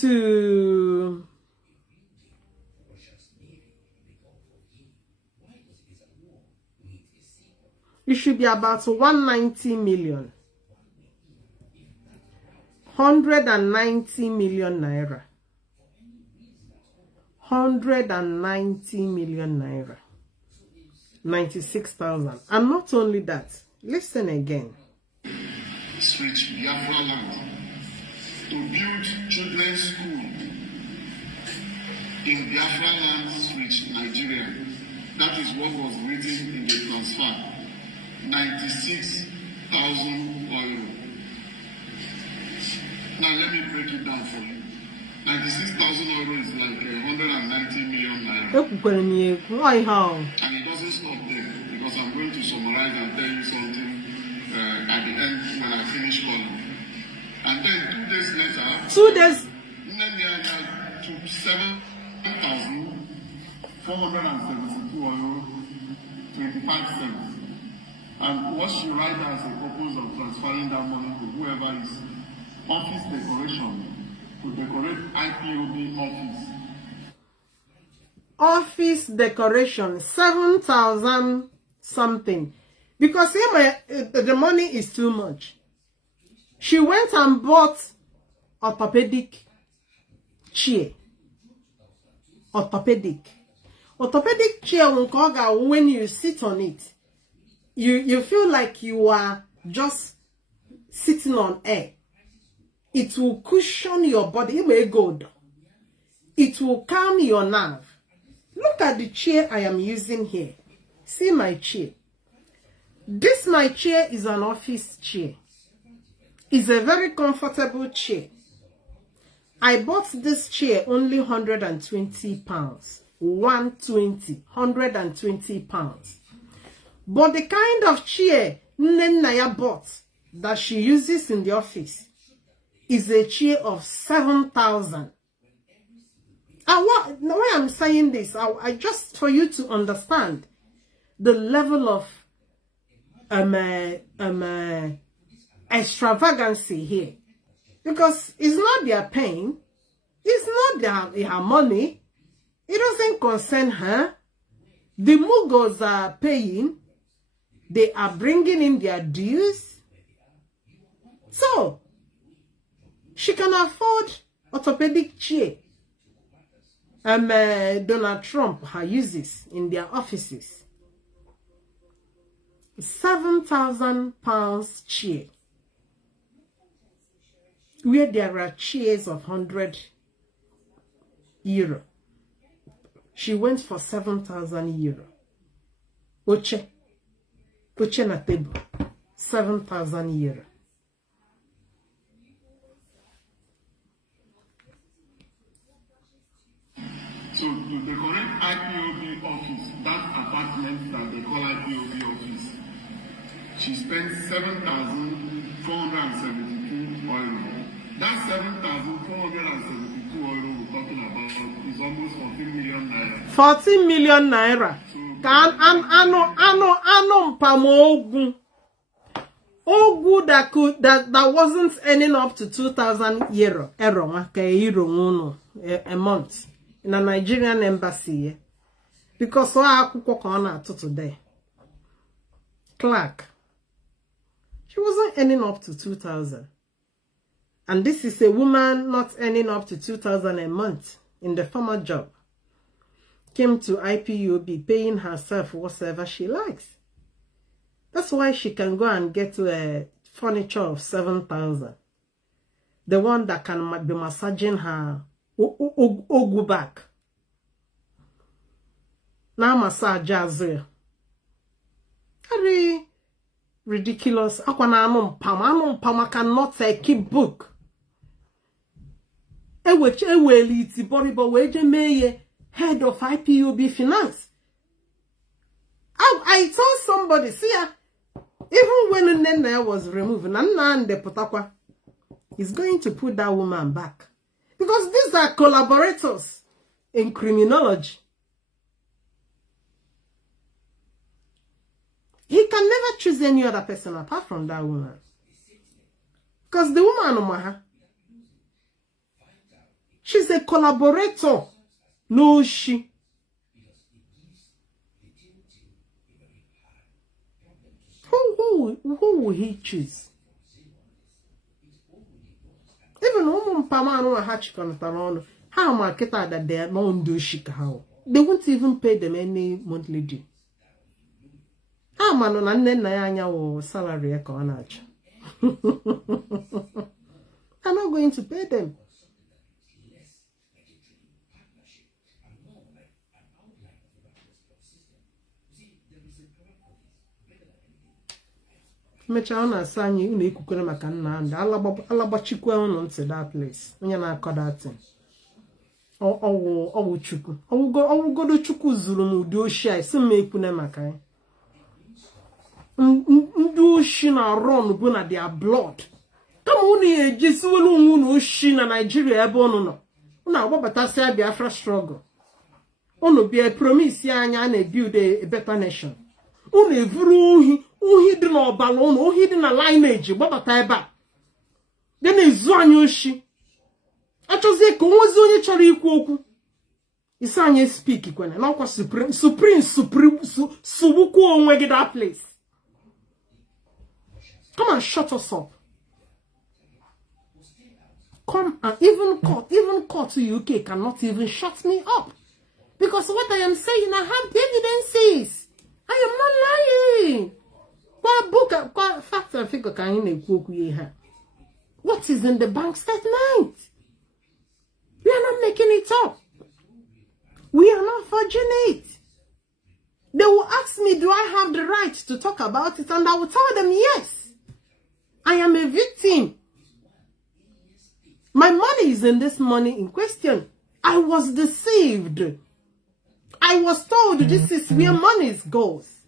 to it should be about 190 million. 190 million naira. 190 million naira. 96,000. And not only that, listen again. Switch Biafra land to build children's school in Biafra land, switch Nigeria. That is what was written in the transfer. 96,000 euro. Now let me break it down for you. 96,000 euro is like 190 million naira. And it doesn't stop there, because I'm going to summarize and tell you something at the end when I finish calling. And then 2 days later, 2 days. To 7,472 euro 25 cents. And what she write as a purpose of transferring that money to whoever is office decoration to decorate IPOB office. Office decoration 7,000 something. Because the money is too much. She went and bought orthopedic chair. Orthopedic chair, when you sit on it, you feel like you are just sitting on air. It will cushion your body. It may go down. It will calm your nerve. Look at the chair I am using here. See my chair. This my chair is an office chair. It's a very comfortable chair. I bought this chair only 120 pounds. 120 pounds. But the kind of chair Nnenaya bought that she uses in the office is a chair of 7,000. And why I'm saying this, I just for you to understand the level of extravagancy here, because it's not their pain, It's not her money. It doesn't concern her. The Mughals are paying. They are bringing in their dues. So, she can afford orthopedic chair. Donald Trump uses in their offices. £7,000 chair. Where there are chairs of €100. She went for €7,000. Oche na table. €7,000. So the correct IPOB office, that apartment that they call IPOB office, she spent 7,472 euro. That 7,472 euro we're talking about is almost 14 million naira. 14 million naira. Can ano mpamogu. Ogu that wasn't earning up to 2,000 euro. Euro a month in a Nigerian embassy. Because so I today. Clark. She wasn't earning up to 2,000. And this is a woman not earning up to 2,000 a month in the former job. Came to IPOB paying herself whatever she likes. That's why she can go and get a furniture of 7,000. The one that can be massaging her ogu back. Now massage Azria. Very ridiculous. Anum pam cannot keep book. Head of IPOB finance. I told somebody, see, even when Nene was removed, Nana the Potakwa is going to put that woman back. Because these are collaborators in criminology. He can never choose any other person apart from that woman. Because the woman, she's a collaborator. No, she. Who will he choose? Even how market that they are not do shikaho. They won't even pay them any monthly due. How man on a salary I'm not going to pay them. Mechana Sanyi, you could make an and Alabachikwa on to that place. When you're not that thing. Oh, Chuku. I will go to Chuku Zulu, do shy, some make Punemakai. Do shina run gonna their blood. Come on here, just no shina Nigeria bono. Now, what but I say Biafra struggle. Ono be a promise and build a better nation. Only vruhi. Who hidden or balloon, who hidden a lineage, Baba Taiba. Then is Zanyoshi. I just say, Komozoni Chari. Isanya speak when and I supreme, Subuku on where get that place. Come and shut us up. Come and even court to UK cannot even shut me up. Because what I am saying, I have evidences. I am not lying. What fact and figure can you have? What is in the bank statement? We are not making it up. We are not forging it. They will ask me, do I have the right to talk about it? And I will tell them, yes. I am a victim. My money is in this money in question. I was deceived. I was told this is where money goes.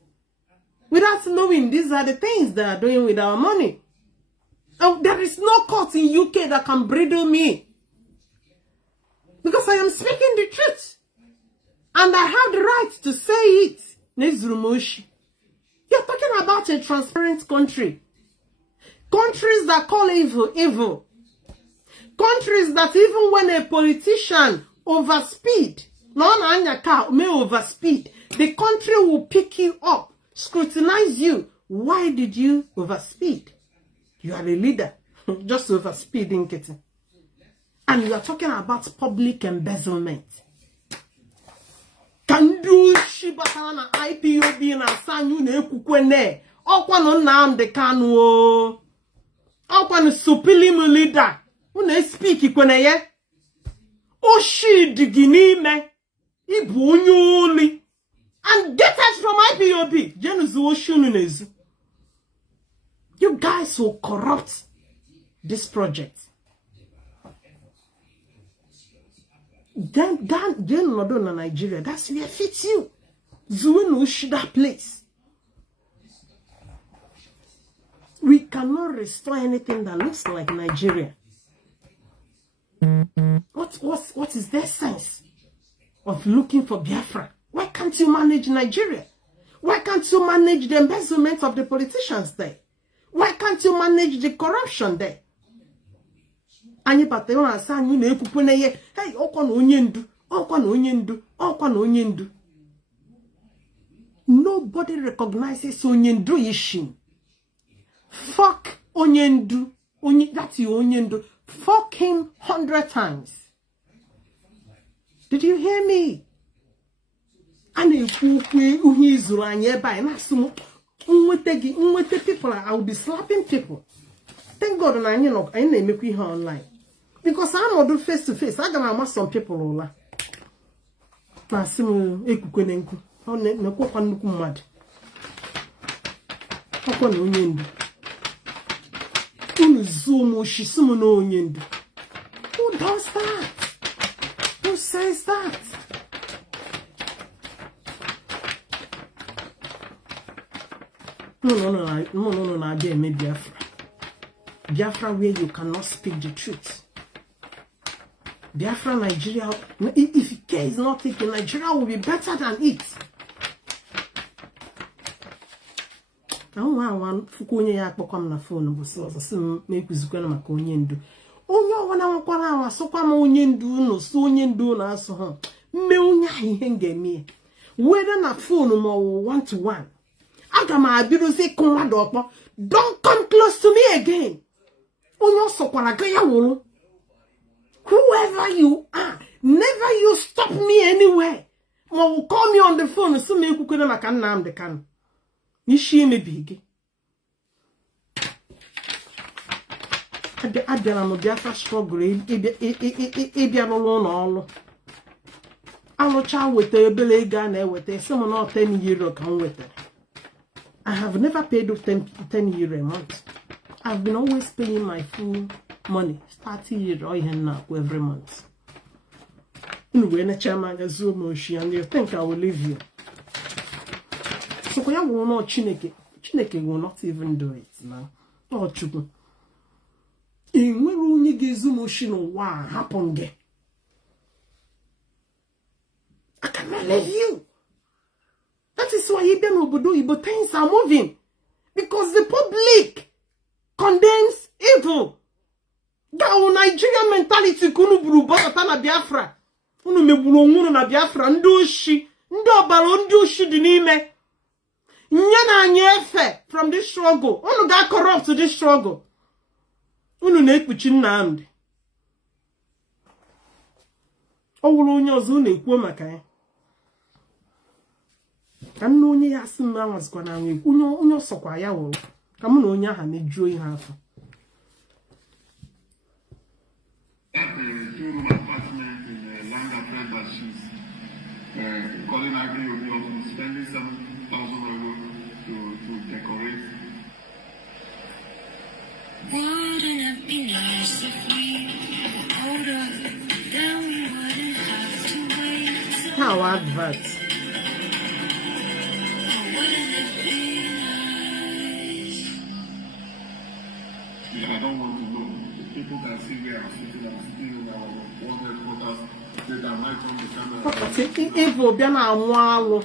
Without knowing these are the things they are doing with our money. And there is no court in UK that can bridle me. Because I am speaking the truth. And I have the right to say it. Nezrumoshi. You're talking about a transparent country. Countries that call evil, evil. countries that even when a politician overspeed, may overspeed, the country will pick you up, scrutinize you. Why did you overspeed? You are a leader, just overspeeding it. And you are talking about public embezzlement. Can do Shibahana IPOB na sanyu ne kukwene. Okwano Nnamdi Kanu. Okwano supreme leader. Une speak ikwene ye. Oshi digini me. Ibu onyoli. And get us from IPOB. Jenuzu oshunu nezu. You guys will corrupt this project. Then Nigeria, that's where it fits you. Zuwenu that place. We cannot restore anything that looks like Nigeria. What is their sense of looking for Biafra? Why can't you manage Nigeria? Why can't you manage the embezzlement of the politicians there? Why can't you manage the corruption there? Anyị patero na asa anyị na-ekwukwe na ihe, hey, ọkwa na onye ndu, ọkwa na onye ndu, ọkwa na onye ndu. Nobody recognizes onye ndu Yishin. Fuck onye ndu, that's your onye ndu. Fuck him 100 times. Did you hear me? And if you zuru anyị ebe anyị na-asụ nwete people, I will be slapping people. Thank God na anyị no anyị na-emekwa ihe online. Because I'm not do face to face. I gonna ask some people ola. Na simu ekukwe nku. O ne ko kwa nnuku mmadu. Akwa na onye ndu. Unu zoom oshisumu na onye ndu. Who does that? Who says that? No, I dare me Biafra. Biafra where you cannot speak the truth. Biafra, Nigeria, if care is not taken, Nigeria will be better than it. I don't want Fukonye Yakpokam na phone, but so make with Zukana Makonyendu. Onyo wana wakwara wa sokwa ma onyendu no so onyendu na aso ho. Me onya hihenge me. Whether na phone mo 1-to-1. Aga ma abiru se konwa dokpo. Don't come close to me again. Onyo sokwara ga ya woro. Whoever you are, never you stop me anywhere. Will call me on the phone so me kukwena maka Nnamdi Kanu. Nishi me bigi. Abia mo Biafra struggle ebia no no. Alocha wete ebele ga na wete some no 10 euro kan wete. I have never paid 10 euro a month. I've been always paying my full money, 30 euro every month. Anyway, na chairman Zoom and you think I will leave you. So ya will not Chineke will not even do it now. Oh Chukwu. In where only Zoom wa happen there. I cannot leave you. That is why Ibo things are moving. Because the public condemns evil. That Nigerian mentality kunu buru bota na Biafra. Unu meburu onwunu na Biafra ndị oshi, ndị obaro ndị oshi dị n'ime. Nye na anyị efe from this struggle. Unu ga corrupt to this struggle. Unu na-ekpuchi Nnamdi. O wuru onye ọzọ na-ekwu maka ya. Ka nna onye ya sị m anwazikwa na anwe onye ọsọkwa ya wụrụ. Ka mụ na onye aha mejuo ihe afọ. Two-room apartment in land affairs that she's calling IPOB of spending 7,000 euro to decorate. Wouldn't have been nice if we hold up, then we wouldn't have to wait. How advert? Wouldn't have been nice. Yeah, I don't want to know. People can see where I'm sitting. I'm sitting in our one headquarters. They can mic on the camera. Evil bịa na anwụ alụ.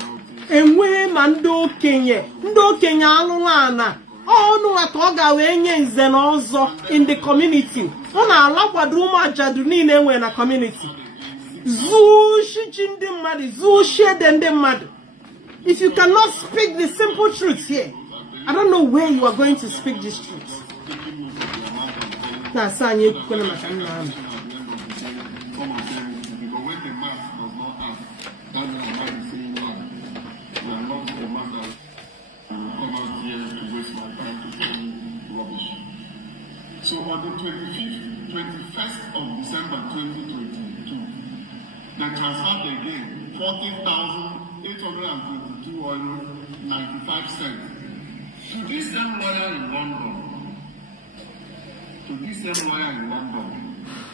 Enweghị ma ndị okenye alụrụ ana Oh no, at all Gawain Zenozo in the community. On a lawaduma jadunine when a community. Zoo shijin the mad, zoo shed and the mad. If you cannot speak the simple truth here, I don't know where you are going to speak this truth. Now, son, you're going to So on the 21st of December 2022, they transferred again 40,822 euro 95 cents to this same lawyer in London.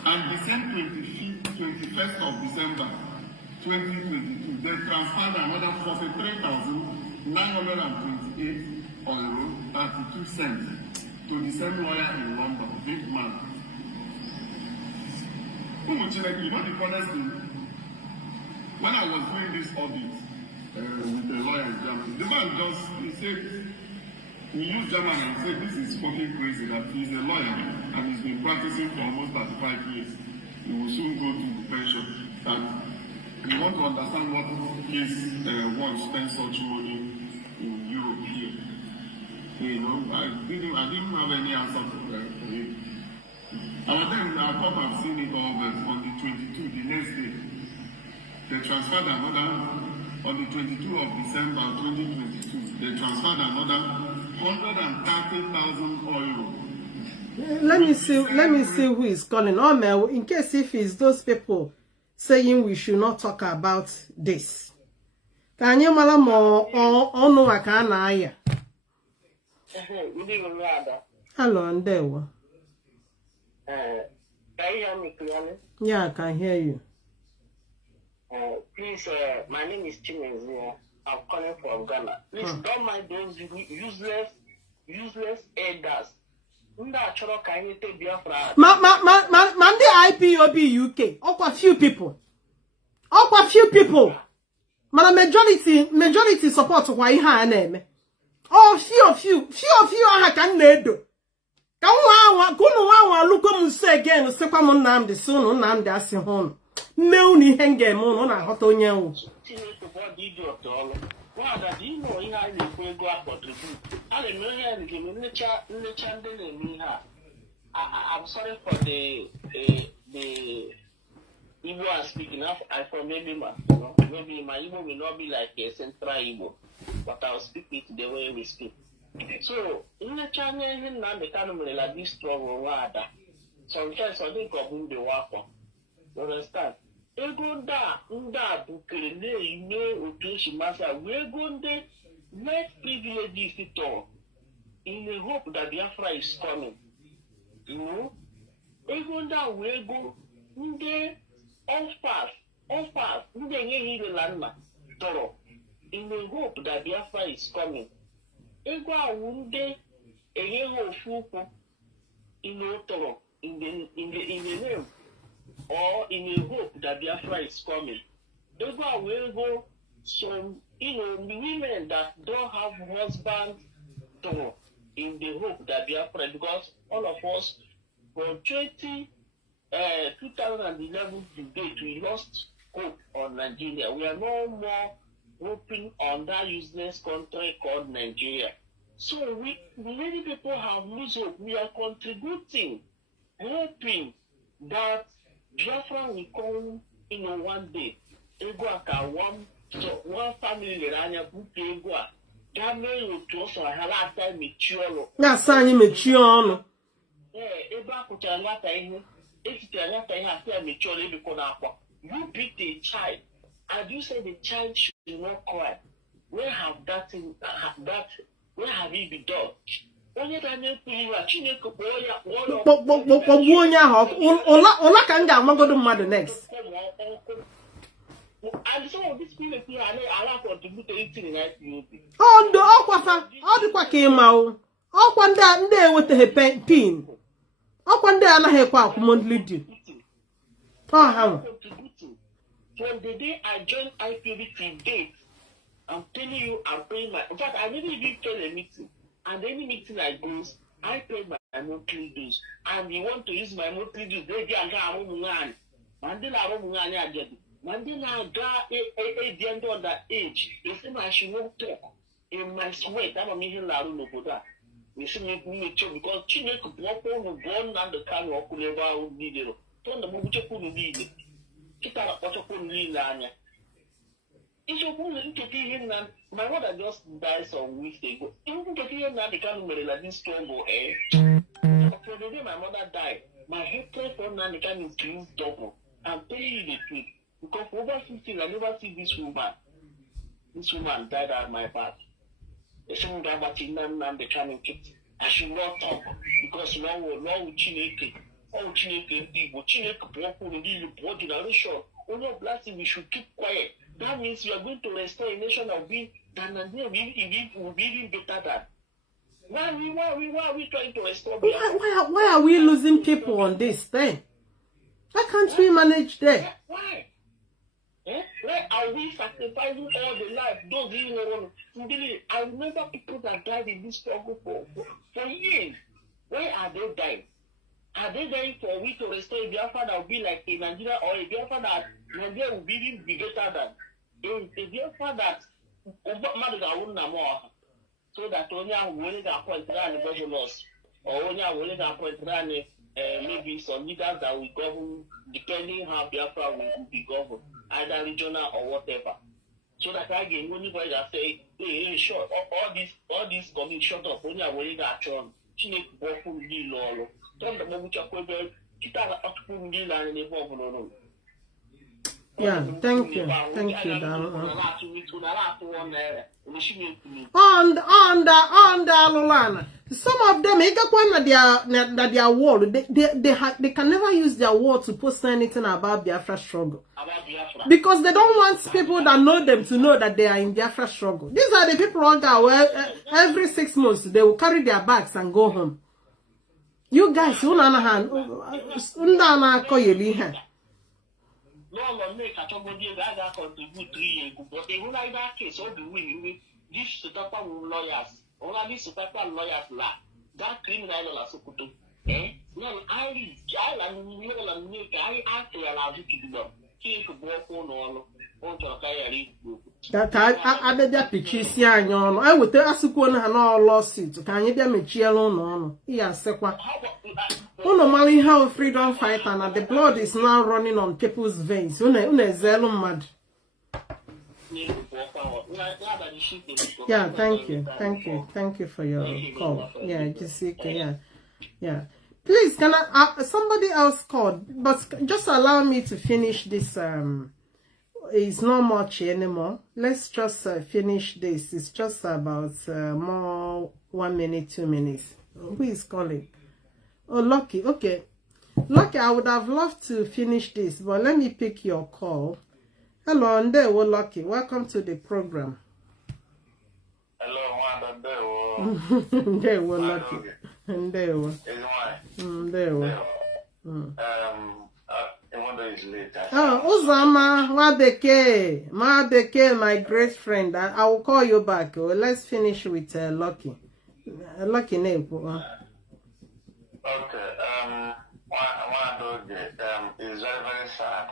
And the same 21st of December 2022, they transferred another 43,928 euro 32 cents. To the same lawyer in London, big man. You know the funniest thing? When I was doing this audit with the lawyer in Germany, the man he said, he used German and said, this is fucking crazy that he's a lawyer and he's been practicing for almost 35 years. He will soon go to pension. And we want to understand what case one spends such money in Europe here. You know, I didn't have any answer for him. And then I thought I've seen it all, but on the 22nd, the next day, they transferred another, on the 22nd of December 2022, they transferred another 130,000 euro. Let me see who is calling. Oh, man, in case if it's those people saying we should not talk about this. Can you malam or no I can Hello, Ndewa. Can you hear me clearly? Yeah, I can hear you. Please, my name is Chimezia. I'm calling from Ghana. Please don't mind those useless elders. Man, the IPOB UK. Okwa few people. Man, majority support why you name. Oh, few of you I can do. Kunu look say again, Sequamon Nnamdi soon, Nnamdi as home. Meuni henge moon on a hot onion. I'm sorry for the Igbo I'm speaking of. I from maybe my Igbo will not be like a central Igbo, but I'll speak it the way we speak. So in the channel, Nnamdi Kanu like this strong water. Sometimes I think of who they work for. You understand? Ego nda bukere ime otu shimasa we go nde net privileges to in the hope that Biafra is coming. You know? Ego nda we go nde offers nde nye landma toro in the hope that Biafra is coming. Ego awunde enye ofuku in the toro in the name or in a hope that Biafra is coming. Ego will go some, women that don't have husbands in the hope that Biafra, because all of us from 2011 debate, we lost hope on Nigeria. We are no more hoping on that useless country called Nigeria. So many people have lost hope. We are contributing, hoping that Biafra will come, one day. Ego aka one family leranya buke ego a. Game otu oso halata mechiolo. Na sanyi mechiolo. Ebe akucha nwata ihe. Etiti nwata ihe afia mechiolo ebe kona akwa. You beat a child and you say the child should not cry. Where have that thing where have it been done? Onye danye kuliwa Chineke kpo ya kpogbu onye ahụ ụla ka m ga-amagodo mmadụ next. And some of these people are contribute anything in IPOB. Oh, ndo ọkwafa ọ dịkwa ka ịma o. Ọkwa ndị enwetaghị pin. Ọkwa ndị anaghị ekwe akwụ monthly due. Oh, how? From the day I joined IPOB to date, I'm telling you, I'm paying my. In fact, I didn't even tell a meeting. And any meeting I go, I pay my monthly dues. And you want to use my monthly dues, they get a room. Mandela room, Mandela got a end on that age. You see, I should not talk. In my sweat, I'm a million Laru Noboda. We see me because Chile could walk on the bone and the car or could never need it. Turn the movie couldn't need it. Keep out what you couldn't need, Lanya. If you couldn't get him, my mother just died some weeks ago. You can get him now, the Kanu like this struggle, eh? For the day my mother died, my hatred for Nnamdi Kanu increased double. I'm telling you the truth. Because for over 15, I never see this woman. This woman died at my back. The same guy back in Nnamdi Kanu. I should not talk because now we're Chineke. Oh, Chineke, people, Chineke, poor generation. Only blasting, we should keep quiet. That means you are going to restore a nation of being than Nigeria will be even better than. Why are we trying to restore? Why are we losing people on this thing? Why can't we manage that? Why? Why are we sacrificing all the life? Those who want to I remember people that died in this struggle for years. Why are they dying? Are they dying for we to restore a Biafran that will be like a Nigeria or a Biafran that Nigeria will be better than? A Biafran that so that only I'm willing to appoint the governors or only I'm willing to appoint maybe some leaders that will govern depending how Biafra will be governed, either regional or whatever. So that I get anybody that say, hey, short, all these coming short of only I'm willing to action. She need to work for the law. Don't the moment you're going to keep that up to the land in the government. Yeah, thank you, darling. On the Lolana. Some of them, they are wall. They can never use their wall to post anything about Biafra struggle. Because they don't want people that know them to know that they are in Biafra struggle. These are the people where every 6 months they will carry their bags and go home. You guys, call no, make a trouble deal that I contribute 3 years, but they will like that case, all the win this super lawyers, all of these super lawyers laugh. That criminal are so good. Eh? No, I actually allowed you to do that. He could work on I did that picture, I would tell us one and all lawsuits. Can you damn a chill on? Yes, normally how freedom fighter and the blood is now running on people's veins. Mad. Yeah, thank you for your call. Yeah, Jessica, yeah. Please, can somebody else called, but just allow me to finish this. It's not much anymore. Let's just finish this. It's just about more 1 minute, 2 minutes. Who is calling? Oh, Lucky. Okay. Lucky, I would have loved to finish this, but let me pick your call. Hello, and there we Lucky. Welcome to the program. Hello, there we Lucky. And there we. There we. Oh, Uzama, Madeke, my great friend. I will call you back. Let's finish with Lucky. Lucky name. Okay. One dog is very, very sad.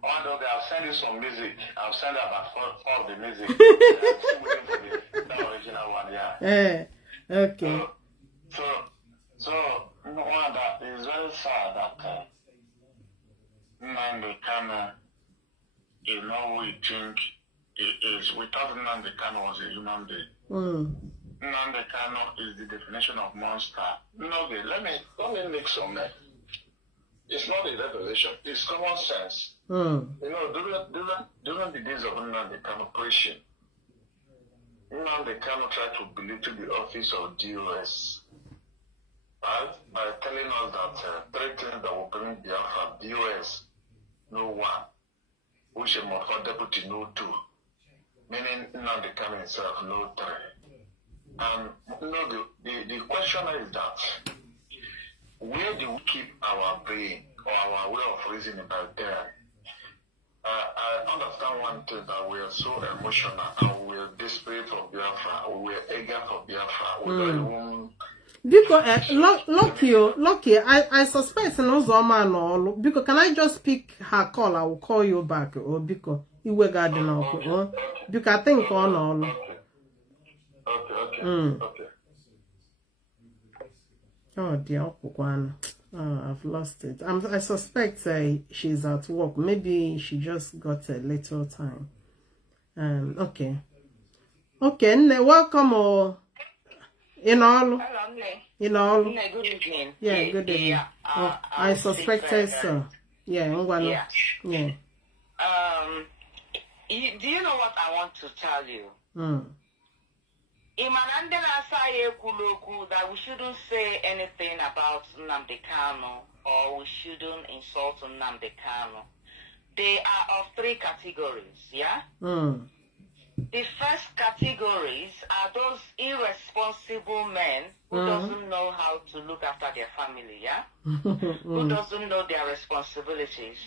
One dog, I'll send you some music. I'll send about 4 of the music. I'm still waiting for the original one, yeah. Okay. So one that is very sad that Nnamdi Kanu is not who you think it is. Without Nnamdi Kanu was a human being. Nnamdi Kanu is the definition of monster. No, let me make some. It's not a revelation. It's common sense. You know, during the days of Nnamdi Kanu preaching, Nnamdi Kanu tried to belittle the office of DOS, right? By telling us that 3 things that will bring Biafra: DOS, no 1, which is more for deputy, no 2, meaning Nnamdi Kanu himself, no 3. And you know, the question is that where do we keep our brain or our way of reasoning by there? I understand one thing, that we are so emotional and we are desperate for Biafra, we are eager stand for Biafra. Because Lucky, I suspect no man or because can I just pick her call? I will call you back or because you were garden or because I think on all. Okay. Oh dear, one. Oh, I've lost it. I suspect she's at work. Maybe she just got a little time. Okay. Welcome or in all. Hello, good evening. Yeah, good evening. Yeah, I suspected so. Yeah, yeah. Yeah. Do you know what I want to tell you? That we shouldn't say anything about Nnamdi Kanu or we shouldn't insult Nnamdi Kanu. They are of three categories, yeah? The first categories are those irresponsible men who doesn't know how to look after their family, yeah? Who doesn't know their responsibilities.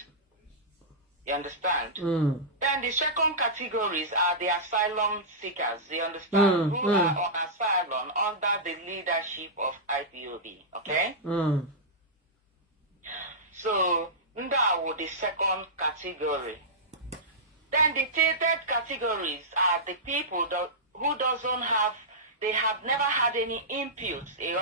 You understand? Then the second categories are the asylum seekers, you understand? Who are on asylum under the leadership of IPOB, okay? So, that was the second category. Then the third categories are the people who doesn't have, they have never had any input in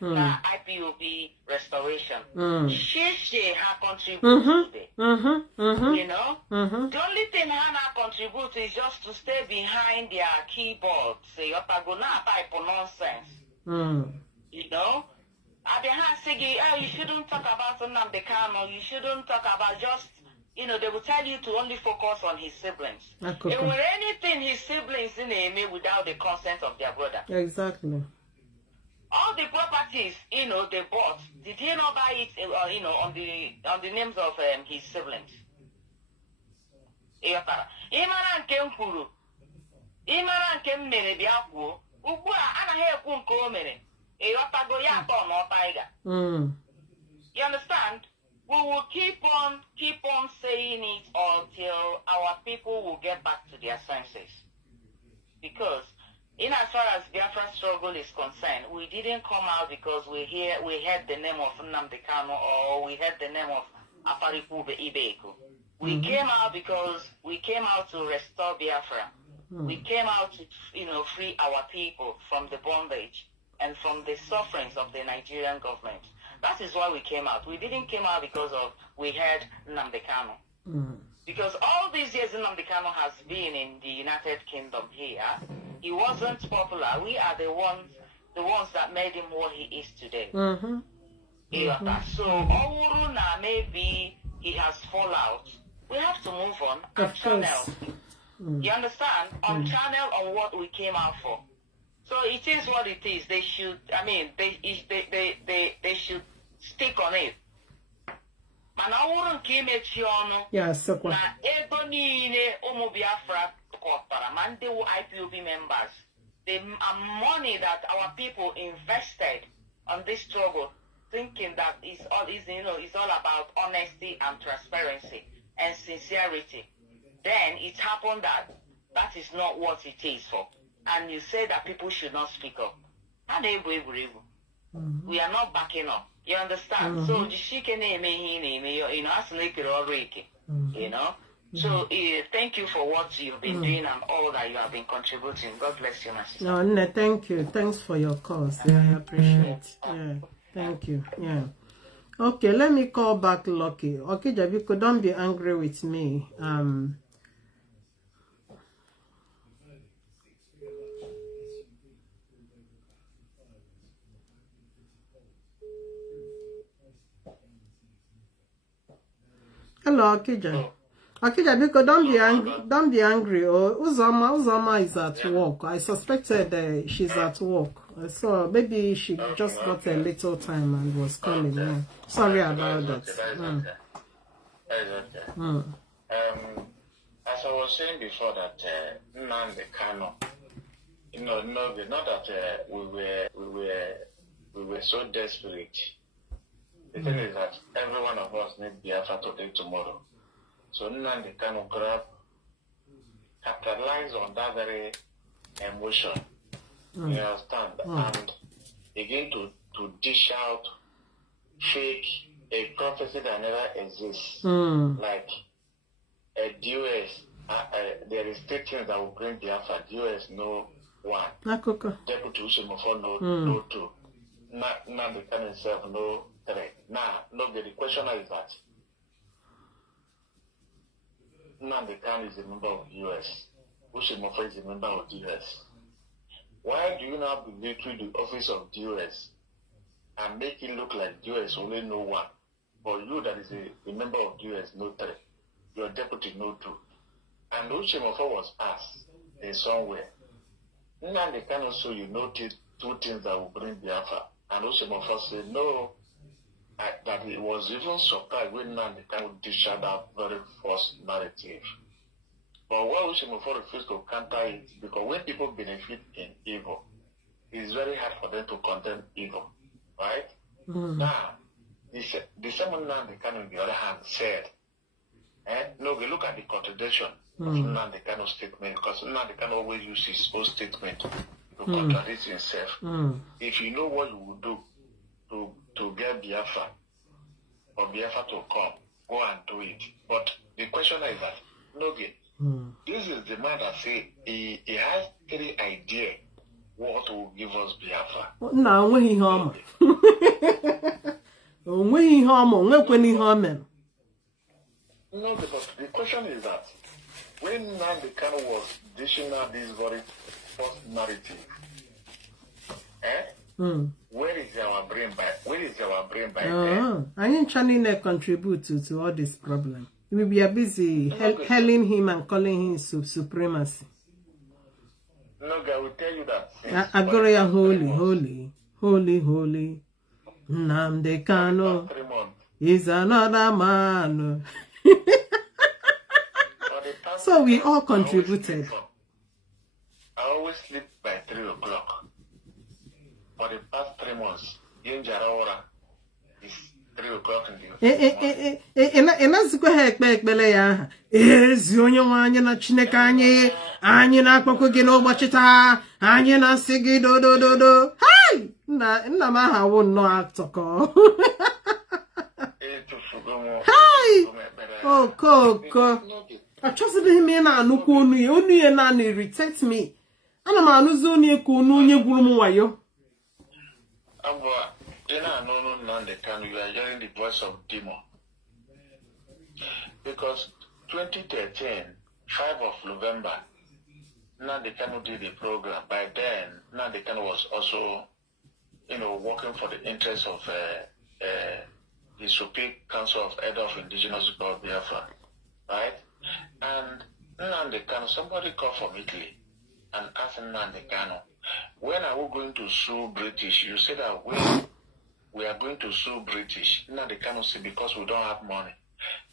IPOB restoration. She has contributed you know? The only thing Hannah contributes is just to stay behind their keyboard. Say, type of nonsense. You know? You shouldn't talk about Nnamdi Kanu, you shouldn't talk about just, you know, they will tell you to only focus on his siblings. If were anything his siblings didn't without the consent of their brother. Exactly. All the properties, you know, they bought, did he not buy it, you know, on the names of his siblings? Imara nke kwuru, imara nke mere bịa kwuo. Ugbu a anaghị ekwu nke o mere. Ịghọtago ya atọ n'ọta. You understand? We will keep on saying it until our people will get back to their senses. Because in as far as Biafran struggle is concerned, we didn't come out because we heard the name of Nnamdi Kanu or we heard the name of Aparikube Ibeku. We came out because we came out to restore Biafra. We came out to, you know, free our people from the bondage and from the sufferings of the Nigerian government. That is why we came out. We didn't come out because of we heard Nnamdi Kanu. Because all these years Nnamdi Kanu has been in the United Kingdom here. He wasn't popular. We are the ones that made him what he is today. So maybe he has fallen out. We have to move on and channel. You understand? On channel on what we came out for. So it is what it is. They should, I mean, they should stick on it. Yeah, so na ego niile ụmụ Biafra kọtara ma ndị IPOB members, the money that our people invested on this struggle, thinking that it's all about honesty and transparency and sincerity. Then it happened that is not what it is for. And you say that people should not speak up. We are not backing up. You understand? So the chicken, you know, as you know. So thank you for what you've been doing and all that you have been contributing. God bless you, my sister. No, thank you. Thanks for your calls. Yeah, I appreciate. Yeah, thank you. Yeah. Okay, let me call back Lucky. Okay, Jabiko, don't be angry with me. Hello, Akija. Akija, because don't be angry. Oh, Uzoma is at work. I suspected she's at work. So maybe she just got a little time and was calling. Yeah. Sorry about that. As I was saying before that Nnamdi Kanu, you know, not that we were so desperate. The thing is that every one of us needs Biafra today, tomorrow. So Nnamdi Kanu capitalize on that very emotion You understand? And begin to dish out fake a prophecy that never exists. Like a DOS, there is statements that will bring Biafra. DOS no one. Deputy Ushimofo no two. Nnamdi Kanu himself no three. Now, the question is that Nnamdi Kanu is a member of the US. Ushimofo is a member of the US. Why do you now belittle the office of the US and make it look like the US only know one? But you that is a member of the US know three. Your deputy know two. And Ushimofo was asked in somewhere. Nnamdi Kanu so you noted two things that will bring Biafra. And Ushimofo said no. That he was even surprised when Nnamdi Kanu dished out that very false narrative. But why Ushimofo refused to counter it? Because when people benefit in evil, it's very hard for them to condemn evil. Right? Now, the same Nnamdi Kanu on the other hand said, no, we look at the contradiction of Nnamdi Kanu's statement, because Nnamdi Kanu always uses his own statement to contradict himself. If you know what you will do to get Biafra, or Biafra to come, go and do it. But the question is that, this is the man that say he has 3 ideas what will give us Biafra. No, when he home. When he home, when he home. No, because the question is that when Nnamdi Kanu was dishing out this very false narrative, where is our brain by? Where is our brain by? I ain't trying to contribute to all this problem. We are busy hailing him and calling him supremacy. No, I will tell you that. Agoria holy. Nnamdi Kanu is another man. So we all contributed. I always sleep by 3 o'clock. For the past 3 months, in Jarawara is 3 o'clock in the and that's go ahead back belaya. Is Yonyanya na Chinekanye, Anyana Kokogino Wachita, Anyana Sigi do. Hi! Namaha won't know how to call. Hi! Oh, Coco. I trusted him in a no kunu, only a nanny irritates me. And a man who's only a kunu, Gulumayo. No, Nnamdi Kanu, you are hearing the voice of demon. Because 2013, 5 of November, Nnamdi Kanu did the program. By then, Nnamdi Kanu was also, working for the interests of the Supreme Council of Head of Indigenous People of Biafra, right? And Nnamdi Kanu, somebody called from Italy and asked Nnamdi Kanu, when are we going to sue British? You said that we are going to sue British. Nnamdi Kanu said because we don't have money.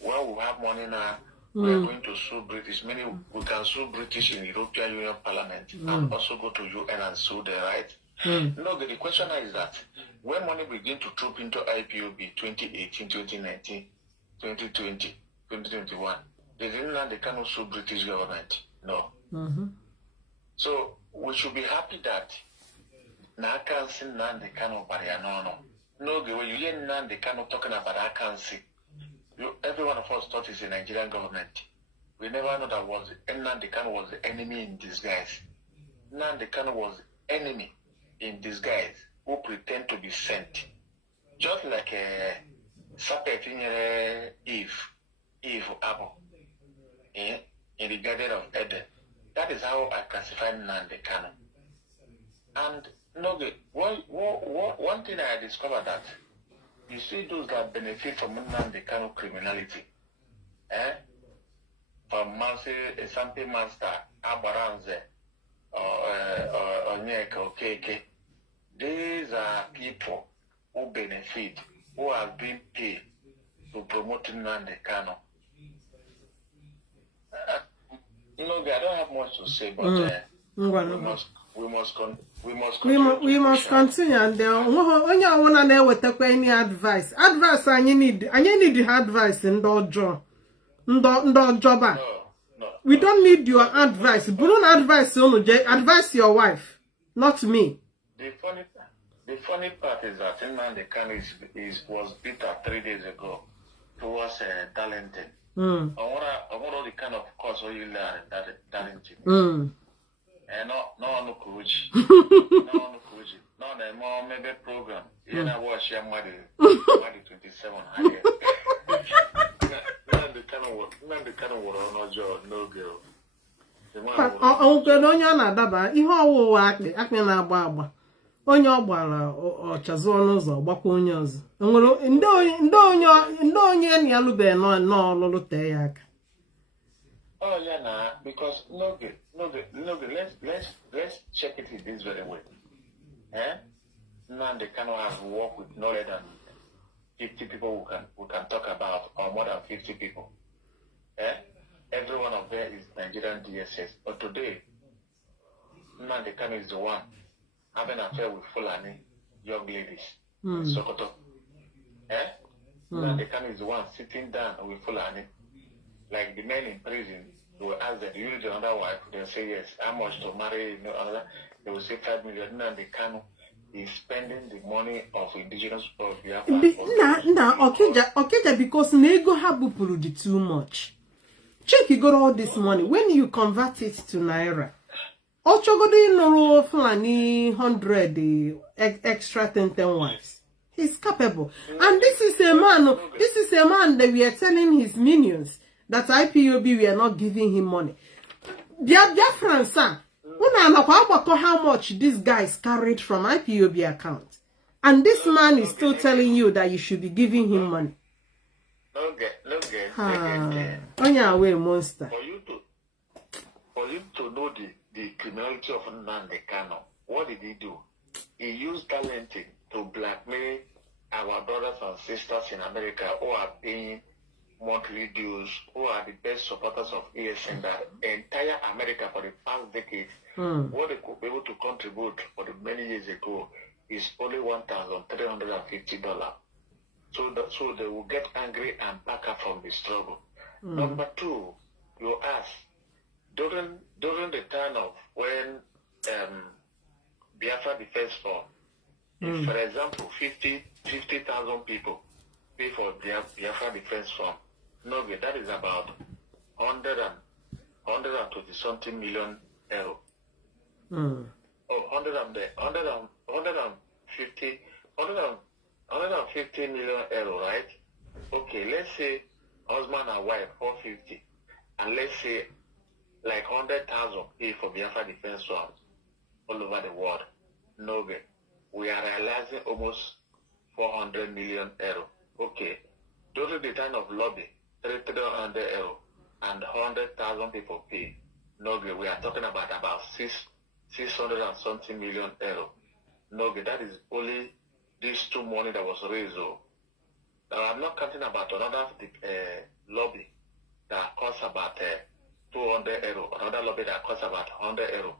Well, we have money now. We are going to sue British. Meaning we can sue British in European Union Parliament and also go to UN and sue them, right? No, the question is that when money begin to troop into IPOB 2018, 2019, 2020, 2021, they didn't Nnamdi Kanu sue British government. No. So we should be happy that now I can't see Nnamdi Kanu Barianono. No, the way you hear Nnamdi Kanu talking about I can't see. Every one of us thought it's the Nigerian government. We never know that Nnamdi Kanu was the enemy in disguise. Nnamdi Kanu was the enemy in disguise who pretend to be sent. Just like a serpent in Eve Apple in the Garden of Eden. That is how I classify Nnamdi Kanu. And one thing I discovered that you see those that benefit from Nnamdi Kanu criminality, from a Sampi Master, Abaranze, or Onyeka, or KK, these are people who benefit, who have been paid to promote Nnamdi Kanu. I don't have much to say, but we must continue. And when you want to know any advice, I need advice in the job. We don't need your advice. We don't advise you. Advise your wife. not me. The funny part is that Nnamdi Kanu was bitter 3 days ago towards Darlington. I want the kind of course where you learn Darlington. And no courage. No courage. No, the more maybe program. You know what she am 27. Nnamdi Kanu were on a job, no girl. Onye na-adaba ihe ọwụwa akpị na-agba agba onye ọ gbara ọchazụ ọnụ ụzọ gbakwa onye ọzọ enwere ndị onye na alụbeghị n'ọlụlụ tee ya aka. Oh yeah, nah, because no good. Let's check it in this very way. Nnamdi Kanu has worked with no less than 50 people we can talk about, or more than 50 people. Every one of them is Nigerian DSS. But today, Nnamdi Kanu is the one having an affair with Fulani young ladies in Sokoto. Nnamdi Kanu is the one sitting down with Fulani. Like the men in prison, they will ask them, do you need another wife? They'll say yes. How much to marry? Another? They will say 5 million. Nnamdi Kanu is spending the money of indigenous of Biafran. Okija, because nego habupuru the too much. Check, you got all this money. When you convert it to Naira, Ochogodi no Fulani 100 extra 10 wives. He's capable. And this is a man that we are telling his minions that IPOB we are not giving him money. Biafran san, how much these guys carried from IPOB account. And this man is still telling you that you should be giving him money. On your way, monster. For you to know the criminality of Nnamdi Kanu, what did he do? He used talenting to blackmail our brothers and sisters in America who are paying monthly dues, who are the best supporters of ESN, that entire America for the past decade, what they could be able to contribute for the many years ago is only $1,350. So they will get angry and back up from the struggle. Number two, you ask, during the time of when Biafra Defense Fund, if, for example, 50,000 people pay for Biafra Defense Fund, no, that is about 120-something million euro. Oh, 150 million euro, right? Okay, let's say husband and wife 450, and let's say like 100,000 pay for Biafra Defense Fund all over the world. No, we are realizing almost 400 million euro. Okay, during the time of lobby, 300 euro and 100,000 people pay. No, we are talking about 600 and something million euro. No, that is only these two money that was raised. I'm not counting about another lobby that costs about 200 euro, another lobby that costs about 100 euro.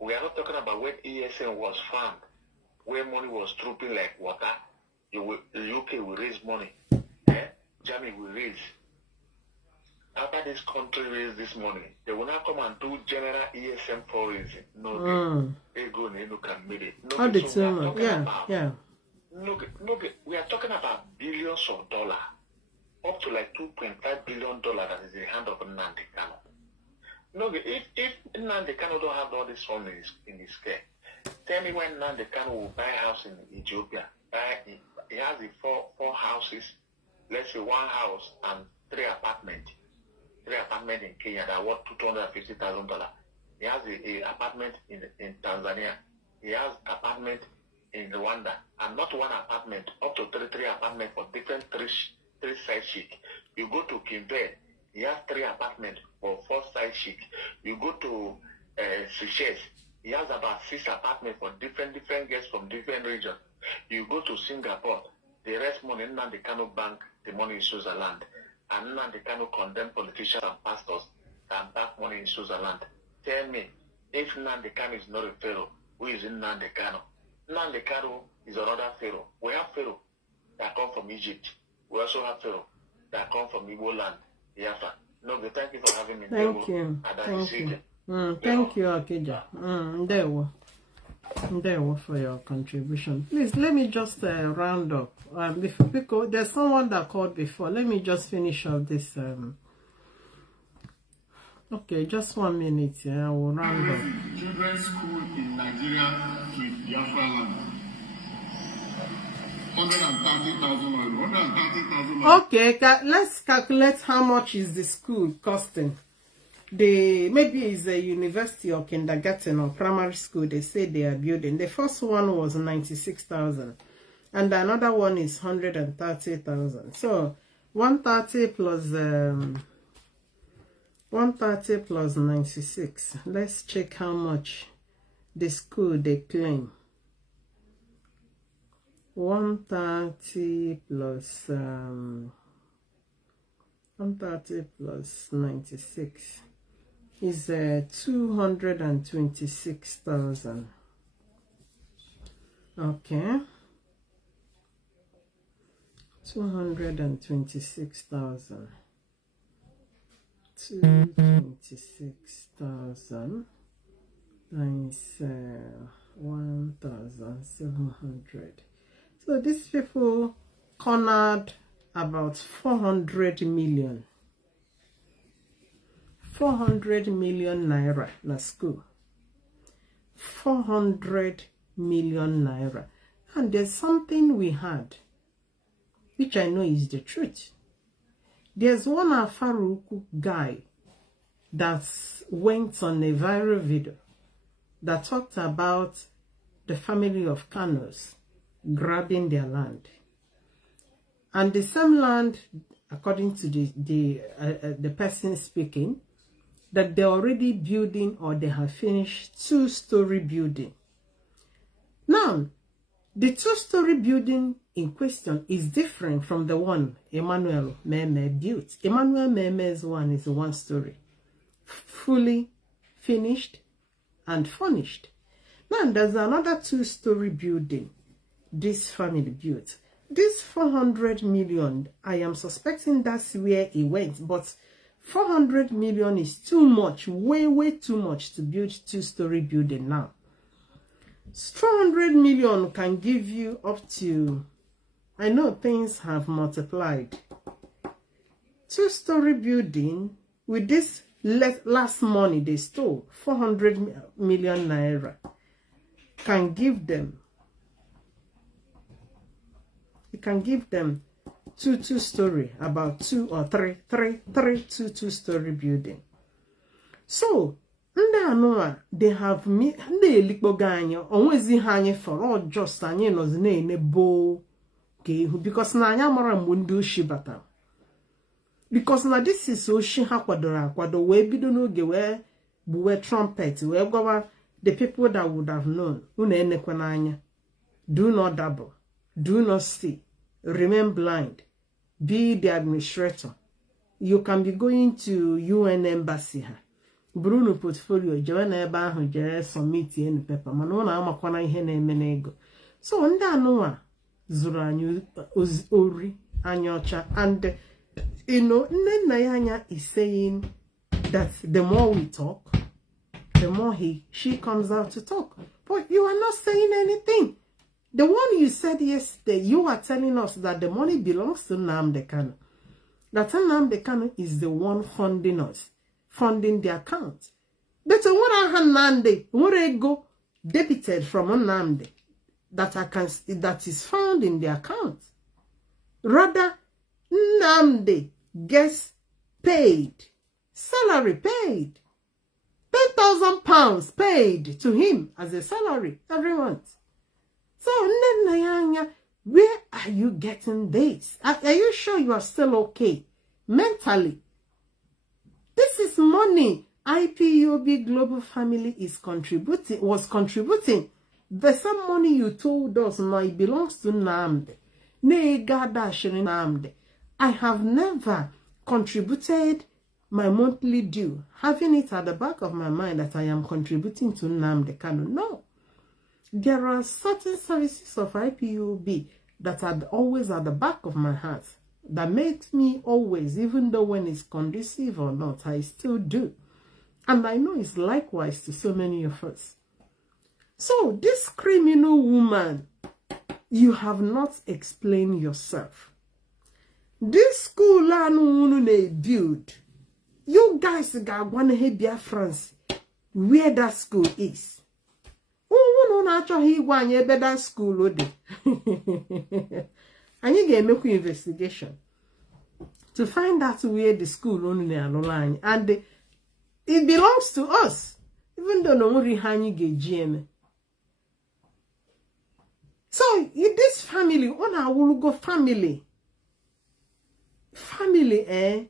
We are not talking about when ESN was found, where money was trooping like water. The UK will raise money. Germany will raise. After this country raise this money, they will not come and do general ESM fundraising. No, they go and look at it. All the time, yeah. No, we are talking about billions of dollars, up to like $2.5 billion that is in the hand of Nnamdi Kanu. No, if Nnamdi Kanu don't have all this money in his care, tell me when Nnamdi Kanu will buy a house in Ethiopia. He has the four houses, let's say one house and three apartments in Kenya that are worth $250,000. He has a apartment in Tanzania. He has apartment in Rwanda, and not one apartment, up to three apartments for different three side chic. You go to Kimbed, he has 3 apartments for 4 side chic. You go to Seychelles, he has about 6 apartments for different guests from different regions. You go to Singapore, the rest money Nnamdi Kanu bank, the money in Switzerland. And Nnamdi Kanu condemn politicians and pastors and back money in Switzerland. Tell me, if Nnamdi Kanu is not a pharaoh, who is in Nnamdi Kanu? Nnamdi Kanu is another pharaoh. We have pharaoh that come from Egypt. We also have pharaoh that come from Igbo land, Biafra. No, but thank you for having me. Thank you. Thank you, Okija. There we There for your contribution. Please let me just round up. Because there's someone that called before. Let me just finish up this. Okay, just 1 minute. I will round up. Children's school in Nigeria with Biafran land. 130,000. Okay, let's calculate how much is the school costing. Maybe it's a university or kindergarten or primary school. They say they are building. The first one was 96,000, and another one is 130,000. So 130 plus 96. Let's check how much the school they claim. 130 plus 96 is 226,000. Okay, 226,000. 226,000 times 1,700. So these people cornered about 400 million. 400 million naira na school. 400 million naira. And there's something we had, which I know is the truth. There's one Afaruku guy that went on a viral video that talked about the family of Kanus grabbing their land. And the same land, according to the person speaking, that they're already building or they have finished 2-story building. Now, the 2-story building in question is different from the one Emmanuel Meme built. Emmanuel Meme's one is 1-story, fully finished and furnished. Now, there's another 2-story building this family built. This 400 million, I am suspecting that's where it went, but 400 million is too much, way too much to build 2-story building now. 400 million can give you up to, I know things have multiplied. 2-story building with this last money they stole, 400 million naira, can give them, it can give them two-story, about 2 or 3 2-story building. So they have me they likboganyo onwezi ha anye for all just anye no na bo because na anya mara mgbe ndị oshi bata, because na this is oshi ha kwadoro akwado wee bido n'oge wee buwe trumpet wee gwawa the people that would have known unu enekwa n'anya, do not dabble, do not see, remain blind, be the administrator. You can be going to UN embassy ha Bruno portfolio jewe na ebe ahụ jee submit in paper mana ọ na-amakwana ihe na-eme n'ego. So ndị anụwa zuru anyị ori anya ọcha, and you know nne nna ya anya is saying that the more we talk, the more she comes out to talk. But you are not saying anything. The one you said yesterday, you are telling us that the money belongs to Nnamdi Kanu. That Nnamdi Kanu is the one funding us, funding the account. But what I Nnamdi, what I go debited from Nnamdi that is found in the account. Rather, Nnamdi gets paid, salary paid, £10,000 paid to him as a salary every month. So, where are you getting this? Are you sure you are still okay mentally? This is money IPOB Global Family was contributing. The same money you told us now it belongs to Nnamdi. I have never contributed my monthly due, having it at the back of my mind that I am contributing to Nnamdi Kanu. No. There are certain services of IPOB that are always at the back of my heart, that makes me always, even though when it's conducive or not, I still do. And I know it's likewise to so many of us. So this criminal woman, you have not explained yourself. This school they build, you guys got one head Biafrans where that school is. Oh, no, actually, one year better school. And you get make investigation to find out where the school only line, and it belongs to us, even though no one really get GM. So in this family, on our Wulugo family,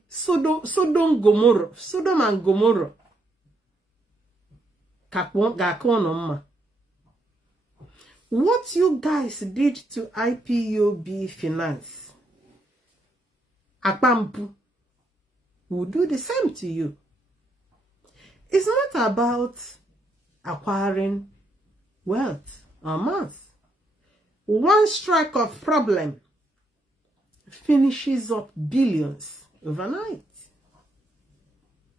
Sodom and Gomorrah, what you guys did to IPOB finance, Akpampu will do the same to you. It's not about acquiring wealth or mass. One strike of problem finishes up billions overnight.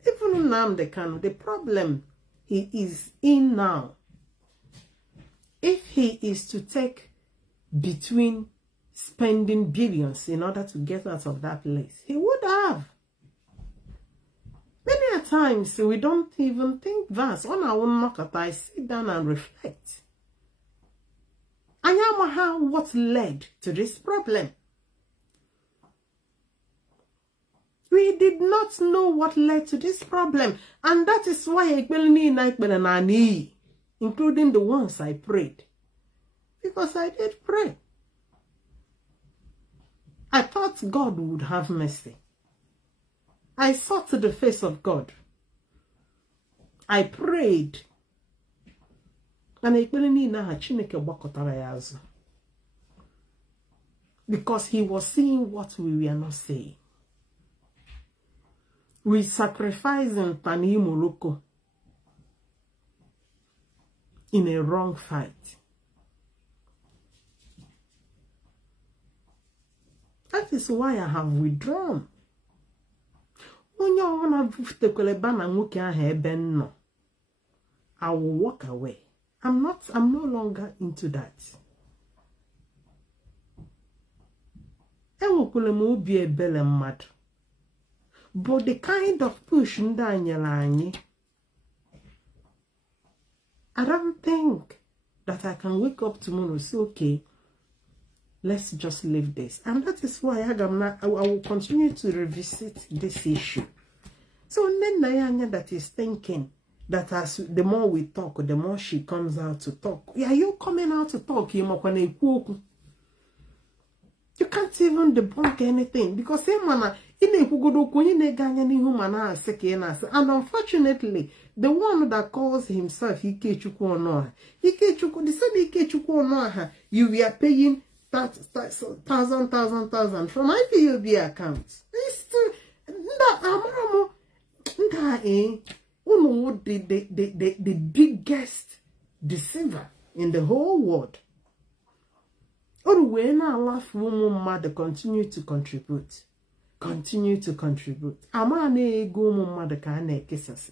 Even Nnamdi Kanu, the problem he is in now, if he is to take between spending billions in order to get out of that place, he would have. Many a times we don't even think that. On our own market, I sit down and reflect. I am what led to this problem. We did not know what led to this problem, and that is why I including the ones I prayed. Because I did pray. I thought God would have mercy. I sought the face of God. I prayed. And because he was seeing what we were not saying. We sacrificing Tani Moloko in a wrong fight. That is why I have withdrawn. I will walk away. I'm no longer into that. But the kind of push I don't think that I can wake up tomorrow and say, okay, let's just leave this. And that is why I will continue to revisit this issue. So then Nayanya that is thinking that as the more we talk, the more she comes out to talk. Yeah, you coming out to talk, you can't even debunk anything because and unfortunately, the one that calls himself Ikechukwu Onoha, the same Ikechukwu Onoha, you were paying thousand from IPOB accounts. It's the biggest deceiver in the whole world. Or when I laugh, woman mother continue to contribute. Continue to contribute. Amane go mother can kisses.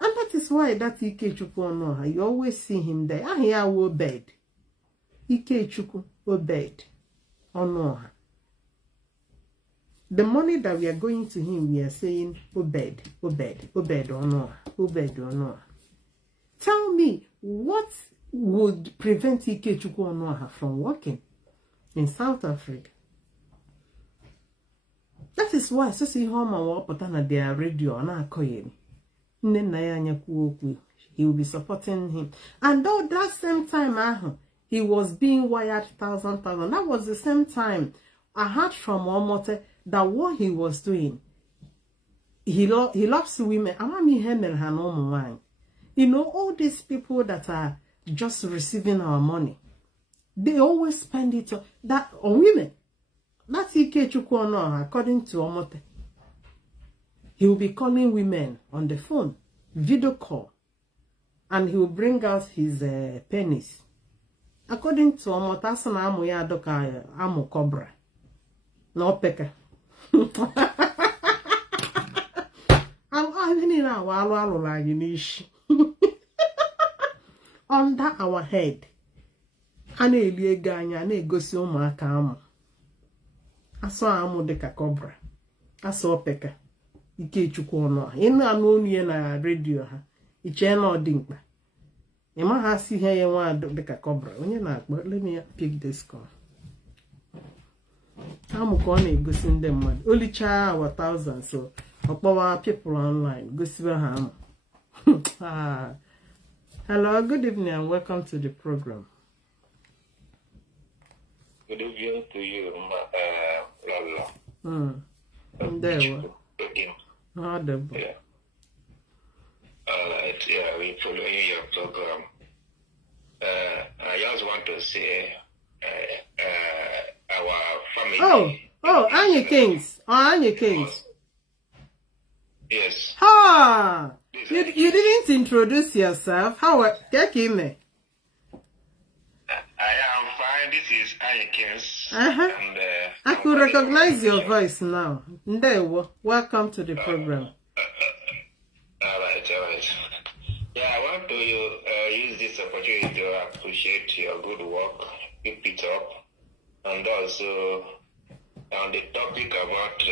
And that is why that Ikechukwu Onoha, you always see him there. I hear Obed. Ikechukwu Obed Onoha. The money that we are going to him, we are saying Obed Onoha, Obed Onoha. Tell me, what would prevent Ikechukwu Onoha from working in South Africa? That is why so see home and walk on their radio na akoyeni. He will be supporting him. And though that same time he was being wired thousand. That was the same time I heard from Omote that what he was doing, he loves women. You know, all these people that are just receiving our money, they always spend it on women. That's Ikechukwu Onoha, according to Omote. He will be calling women on the phone, video call, and he will bring out his penis. According to Omote, asana amu ya doka amu cobra. No peka. under our head. A na-eli ego anya na-egosi ụmụaka amụ. Asọ amụ dịka cobra. Asọ opeka. Ikechukwu ọnụ. Ịnụ anụ onu ya na redio ha. Iche na ọ dị mkpa. Ịma ha si ihe ya nwa dịka cobra. Onye na-akpọ, let me pick this call. Amụ ka ọ na-egosi ndị mmadụ. Olicha our thousands so ọkpọwa people online gosiba ha amụ. Hello, good evening and welcome to the program. Good evening to you, Lala. There we go. Yeah. Alright, yeah, we're following your program. I just want to say our family. Anya Kings. Anya Kings. Yes. You didn't introduce yourself. How take him? I am fine. This is Anya Kings. And I could recognize your voice now. Ndewo. Welcome to the program. All right. Yeah, I want to use this opportunity to appreciate your good work. Keep it up. And also, on the topic about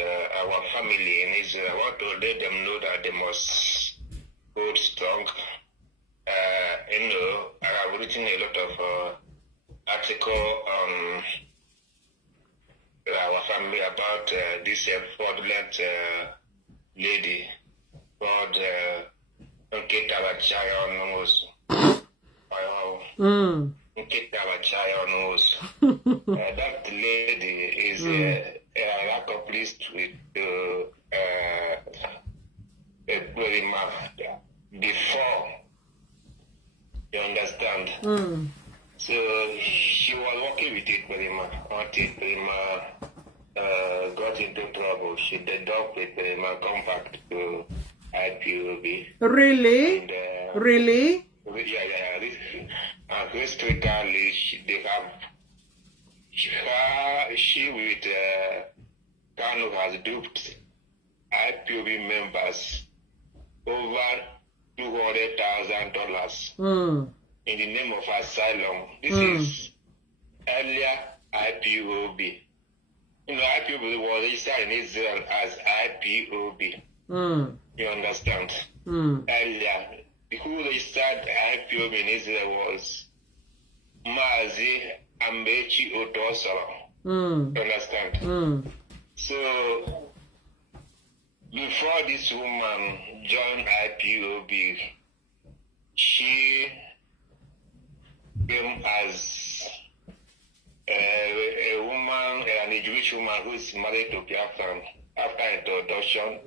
our family in Israel, I want to let them know that they must hold strong. I have written a lot of article on our family about this fraudulent lady called that lady is accomplished with a before, you understand? So she was working with it until Prima got into trouble. She deducted with Prima compact to IPOB. Really? And, really? Yeah. Historically, they have she with Kanu has duped IPOB members over $200,000 in the name of asylum. This is earlier IPOB. You know, IPOB was registered in Israel as IPOB. You understand? Earlier, who registered IPOB in Israel was Mazi Amechi Odosoro. You understand? So, before this woman joined IPOB, she came as a woman, a Jewish woman who is married to Biafran. After introduction,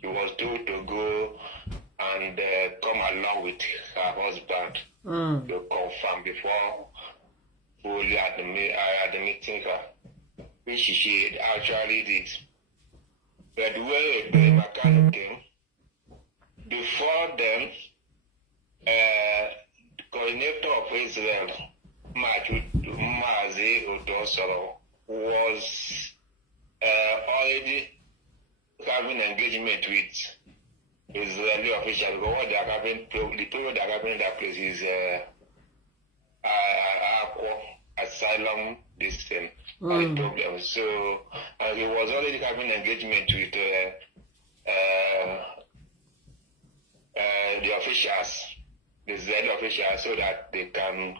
she was told to go and come along with her husband to confirm before fully admitting her, which she actually did. But when the mechanic came, before them, the coordinator of Israel, Mazi Odosoro, was already having engagement with Israeli officials. But what they are having, the problem they are having in that place is asylum, this thing, the problem. So he was already having engagement with the officials, the Israeli officials, so that they can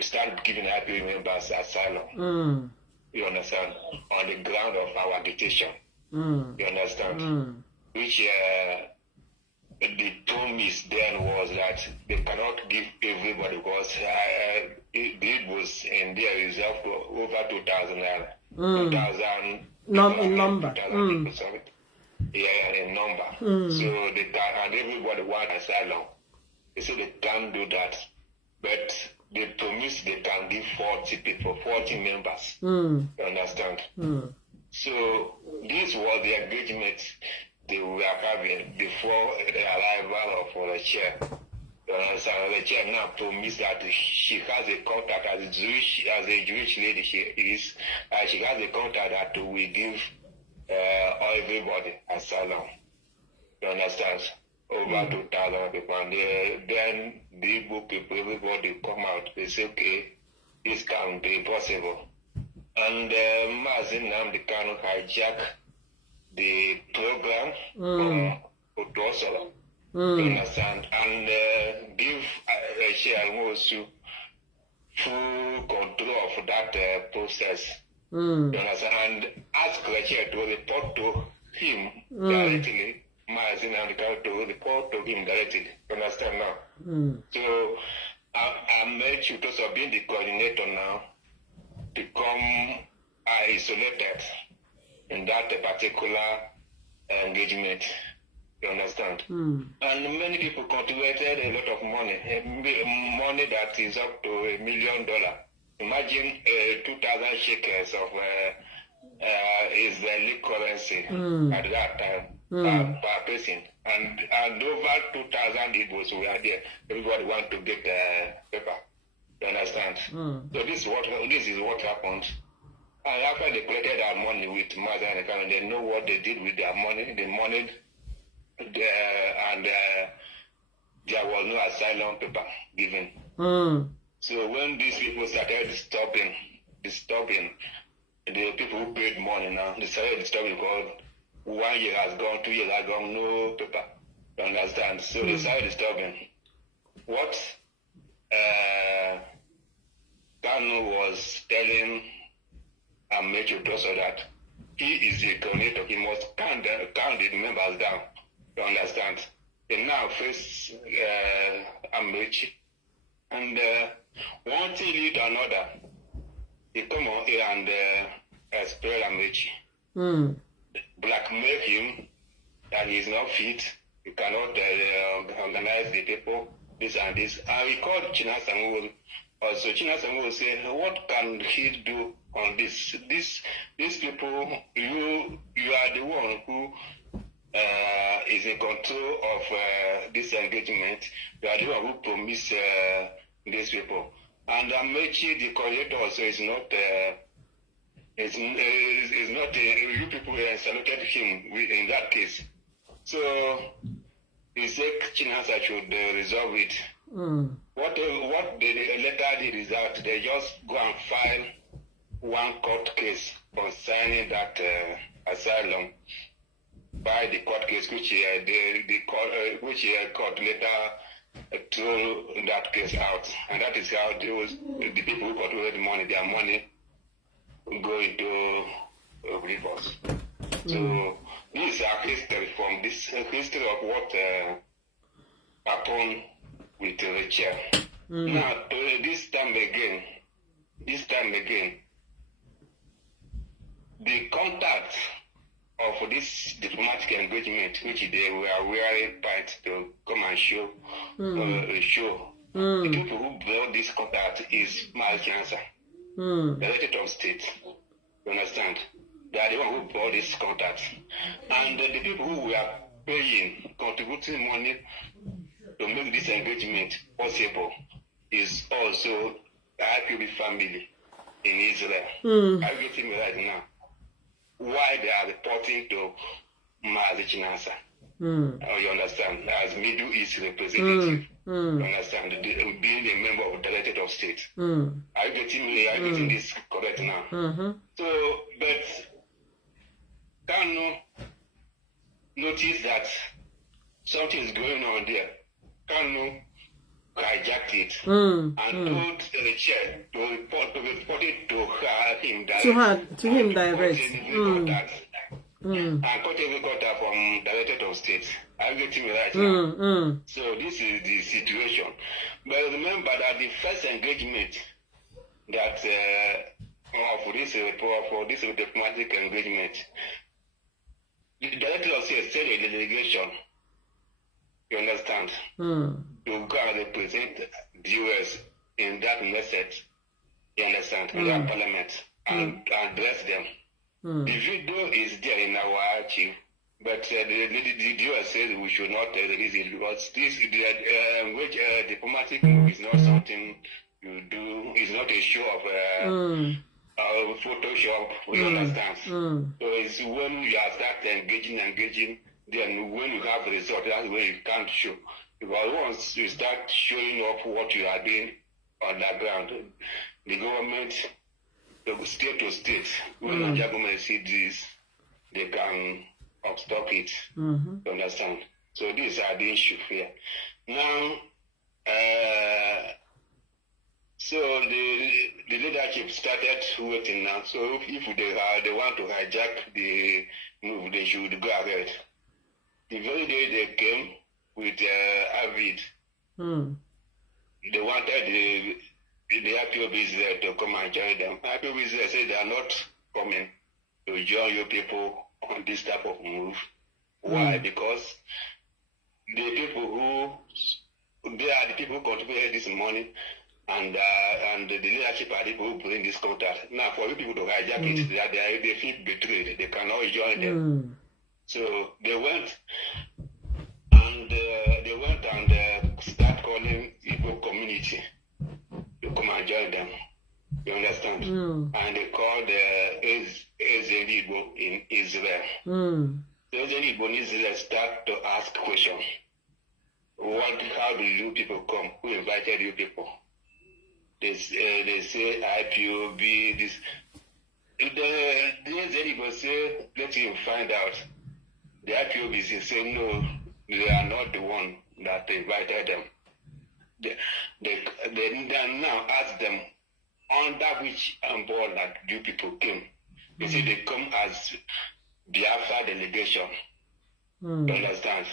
start giving IPO members asylum. You understand? On the ground of our agitation. You understand? Which the promise then was that they cannot give everybody, because it was in their reserve for over 2,000 2,000 in number. Yeah, in number. So they can, and everybody want asylum. They say they can't do that, but they promise they can give 40 people, 40 members. You understand? So this was the engagement they were having before the arrival of Rapture. You understand? Rapture now promised that she has a contact as a Jewish lady she is. She has a contact that will give everybody asylum. You understand? over 2,000 people. And then the Igbo people, everybody come out. They say, okay, this can be possible. And Mazi Nnamdi Kanu hijack the program from Otosola, you understand, and give Sheamosu full control of that process, you understand, and ask Rachel to report to him directly, Mazi Nnamdi Kanu to report to him directly, you understand now? So I made you to be the coordinator now, become isolated in that particular engagement. You understand? And many people contributed a lot of money that is up to $1 million. Imagine 2,000 shekels of Israeli currency at that time per person. And over 2,000 Igbos were there. Everybody want to get paper. You understand? So this is what happened. And after they collected their money with Mazi and Kanu, they know what they did with their money. The money, and there was no asylum paper given. So when these people started disturbing the people who paid money now, they started disturbing because 1 year has gone, 2 years has gone, no paper. You understand? So they started disturbing. What Kanu was telling Amechi also that he is a coordinator, he must count the members down. You understand? They now face Amechi, and one thing lead to another. They come on here and expel Amechi, blackmail him that he is not fit, he cannot organize the people, this and this. And we called Chinasangu. Also, Chinasangu say, what can he do on this? These people, you are the one who is in control of this engagement. You are the one who promised these people. And Amechi, the coordinator, also is not. Is not. You people saluted him in that case. So he said Chinasa should resolve it. What they later did is that they just go and file one court case concerning that asylum by the court case, which court later threw that case out, and that is how the people who control the money, their money go into reverse. So this is our history from this history of what happened with Rapture. Now, this time again, the contact of this diplomatic engagement, which they were wearing tight to come and show, the people who brought this contact is Mazi Kanu, the Director of State. You understand? They are the one who brought this contact. And the people who were paying, contributing money to make this engagement possible is also the Ipob family in Israel. I'm getting me right now. Why they are reporting to Mazi Kanu? You understand? As Middle East representative. You understand? Being a member of the Director of State. Are you getting this correct now? So, but Kanu noticed that something is going on there. Kanu hijacked it and told the chair to report it to him direct. And got every contact from Director of State. I'm getting me right now. So this is the situation. But remember that the first engagement that for this diplomatic engagement, the Director of State sent a delegation. You understand? To go and represent the US in that message. You understand? In that parliament and address them. The video is there in our archive, but the US says we should not release it because this diplomatic move is not something you do. It's not a show of Photoshop. You understand? So it's when you are start engaging, then when you have the result, that's when you can't show. Because once you start showing off what you are doing on the ground, the government, the state to state, when the government see this, they can stop it. You understand? So these are the issues here. Now, so the leadership started waiting now. So if they want to hijack the move, they should go ahead. The very day they came with Avid, they wanted the IPOBs to come and join them. IPOBs said they are not coming to join you people on this type of move. Why? Because the people they are the people who contributed this money, and the leadership are the people who bring this contact. Now, for you people to hijack it, they feel betrayed. They cannot join them. So they went and start calling Igbo community to come and join them. You understand? And they called Igbo in Israel. The Igbo in Israel start to ask questions. How do you people come? Who invited you people? They say IPOB, this. The Igbo say, let him find out. The IPOB say, no, they are not the one that invited them. They now ask them, under which umbrella you people came. They say they come as Biafra delegation. You understand?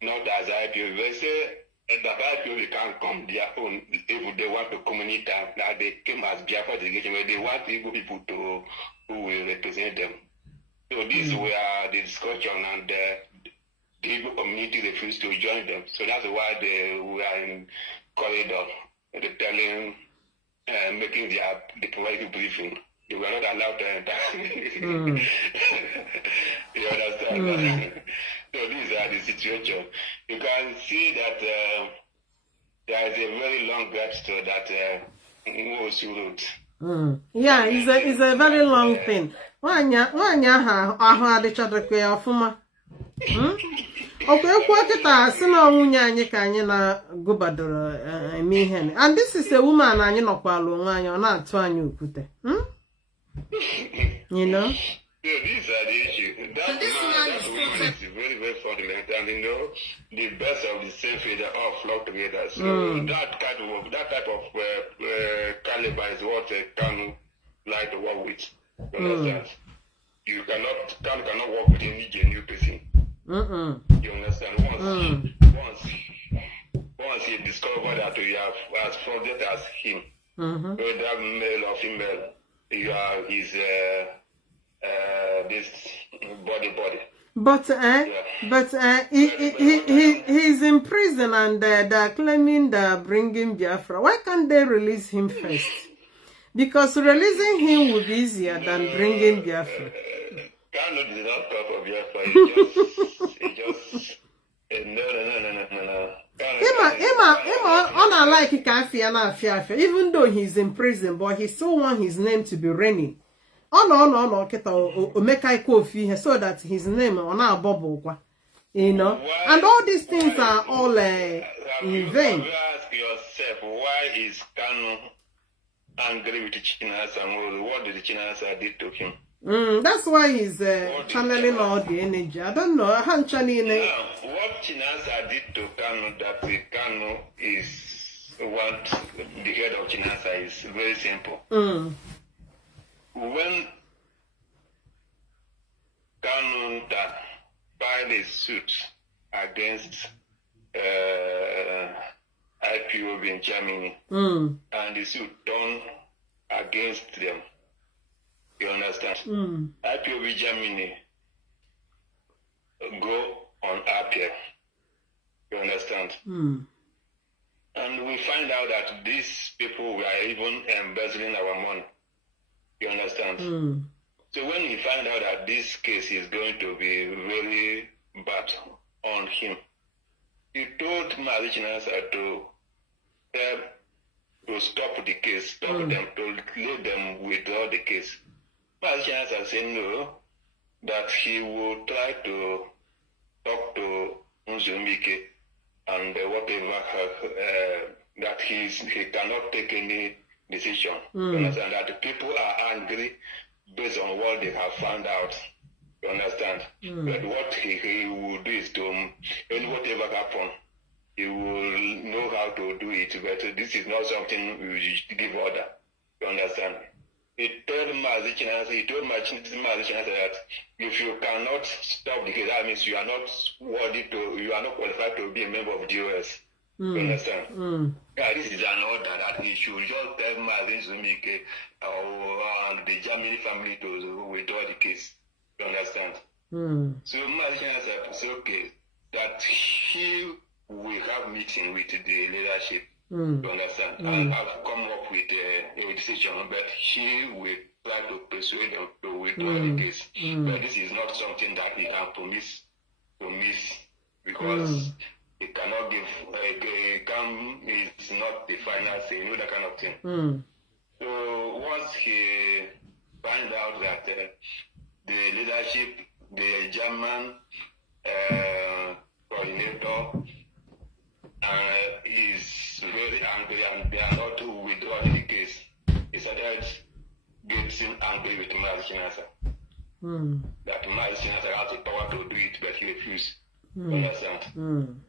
Not as IPOB. They say that IPOB can't come their own if they want to communicate that they came as Biafra delegation, where they want Igbo people who will represent them. So these were the discussion, and the Igbo community refused to join them. So that's why they were in corridor, they telling, making the political briefing. They were not allowed to enter. You understand? So these are the situation. You can see that there is a very long backstory that Nwosu wrote. Yeah, it's a very long thing. Wanya ahụ adịchadekwe ya ọfụma. Okay, okwu akịta sị na nwunye anyị ka anyị na gụbadoro eme ihe. And this is a woman anyị nọkwala onwe anyị ọ na-atụ anyị okwute. You know? Yeah, these are the issues. That woman is very, very fundamental. And you know, the best of the same faith, they all flock together. So that type of caliber is what Kanu like to work with. You understand? You cannot work with any genuine person. You understand? Once you discover that you have as fraudulent as him, whether male or female, you are his this body. But he's in prison, and they're claiming they're bringing Biafra. Why can't they release him first? Because releasing him would be easier than bringing Biafra. Kanu did not talk of Biafra. He just no. Emma, like even though he's in prison, but he still want his name to be reigning. Oh no, make I coffee so that his name on our bubble, you know. And all these things are all in vain. You ask yourself, why is Kanu angry with the Chinas, and what did the Chinas did to him? That's why he's channeling all the energy. I don't know. What Chinasa did to Kanu, that Kanu is what the head of Chinasa is very simple. When Kanu filed a suit against IPOB in Germany, and the suit turned against them. You understand? IPOB Germany go on appeal. You understand? And we find out that these people were even embezzling our money. You understand? So when he found out that this case is going to be really bad on him, he told Marichinasa to stop the case, stop them, to let them withdraw the case. Marichinasa said no, that he will try to talk to Nzumike and whatever that he cannot take any decision. You understand that the people are angry based on what they have found out. You understand? But what he will do is to, and whatever happen, he will know how to do it. But this is not something we give order. You understand? He told my that if you cannot stop the case, that means you are not worthy to, you are not qualified to be a member of the US. You understand? Yeah, this is an order that he should just tell Mazin Zumike or the Germany family to withdraw the case. You understand? So Mazin said it's okay that he will have meeting with the leadership. You understand? And have come up with a decision, but he will try to persuade them to withdraw the case. But this is not something that we can promise because it cannot give, it's not the final say, you know, that kind of thing. So once he find out that the leadership, the German coordinator is very angry and they are not withdrawing the case, he started getting angry with Mazi that Mazi has the power to do it, but he refused. Understand?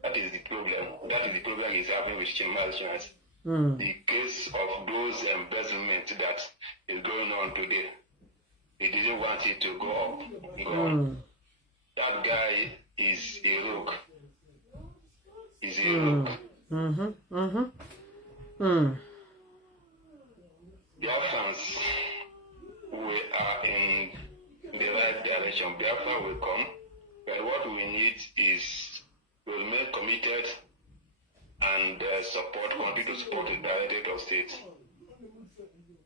That is the problem. That is the problem he's having with Mazi. The case of those embezzlement that is going on today, he didn't want it to go up. That guy is a rogue. He's a rogue. Biafrans, we are in the right direction. Biafran will come, but what we need is to remain committed and continue to support the Directorate of State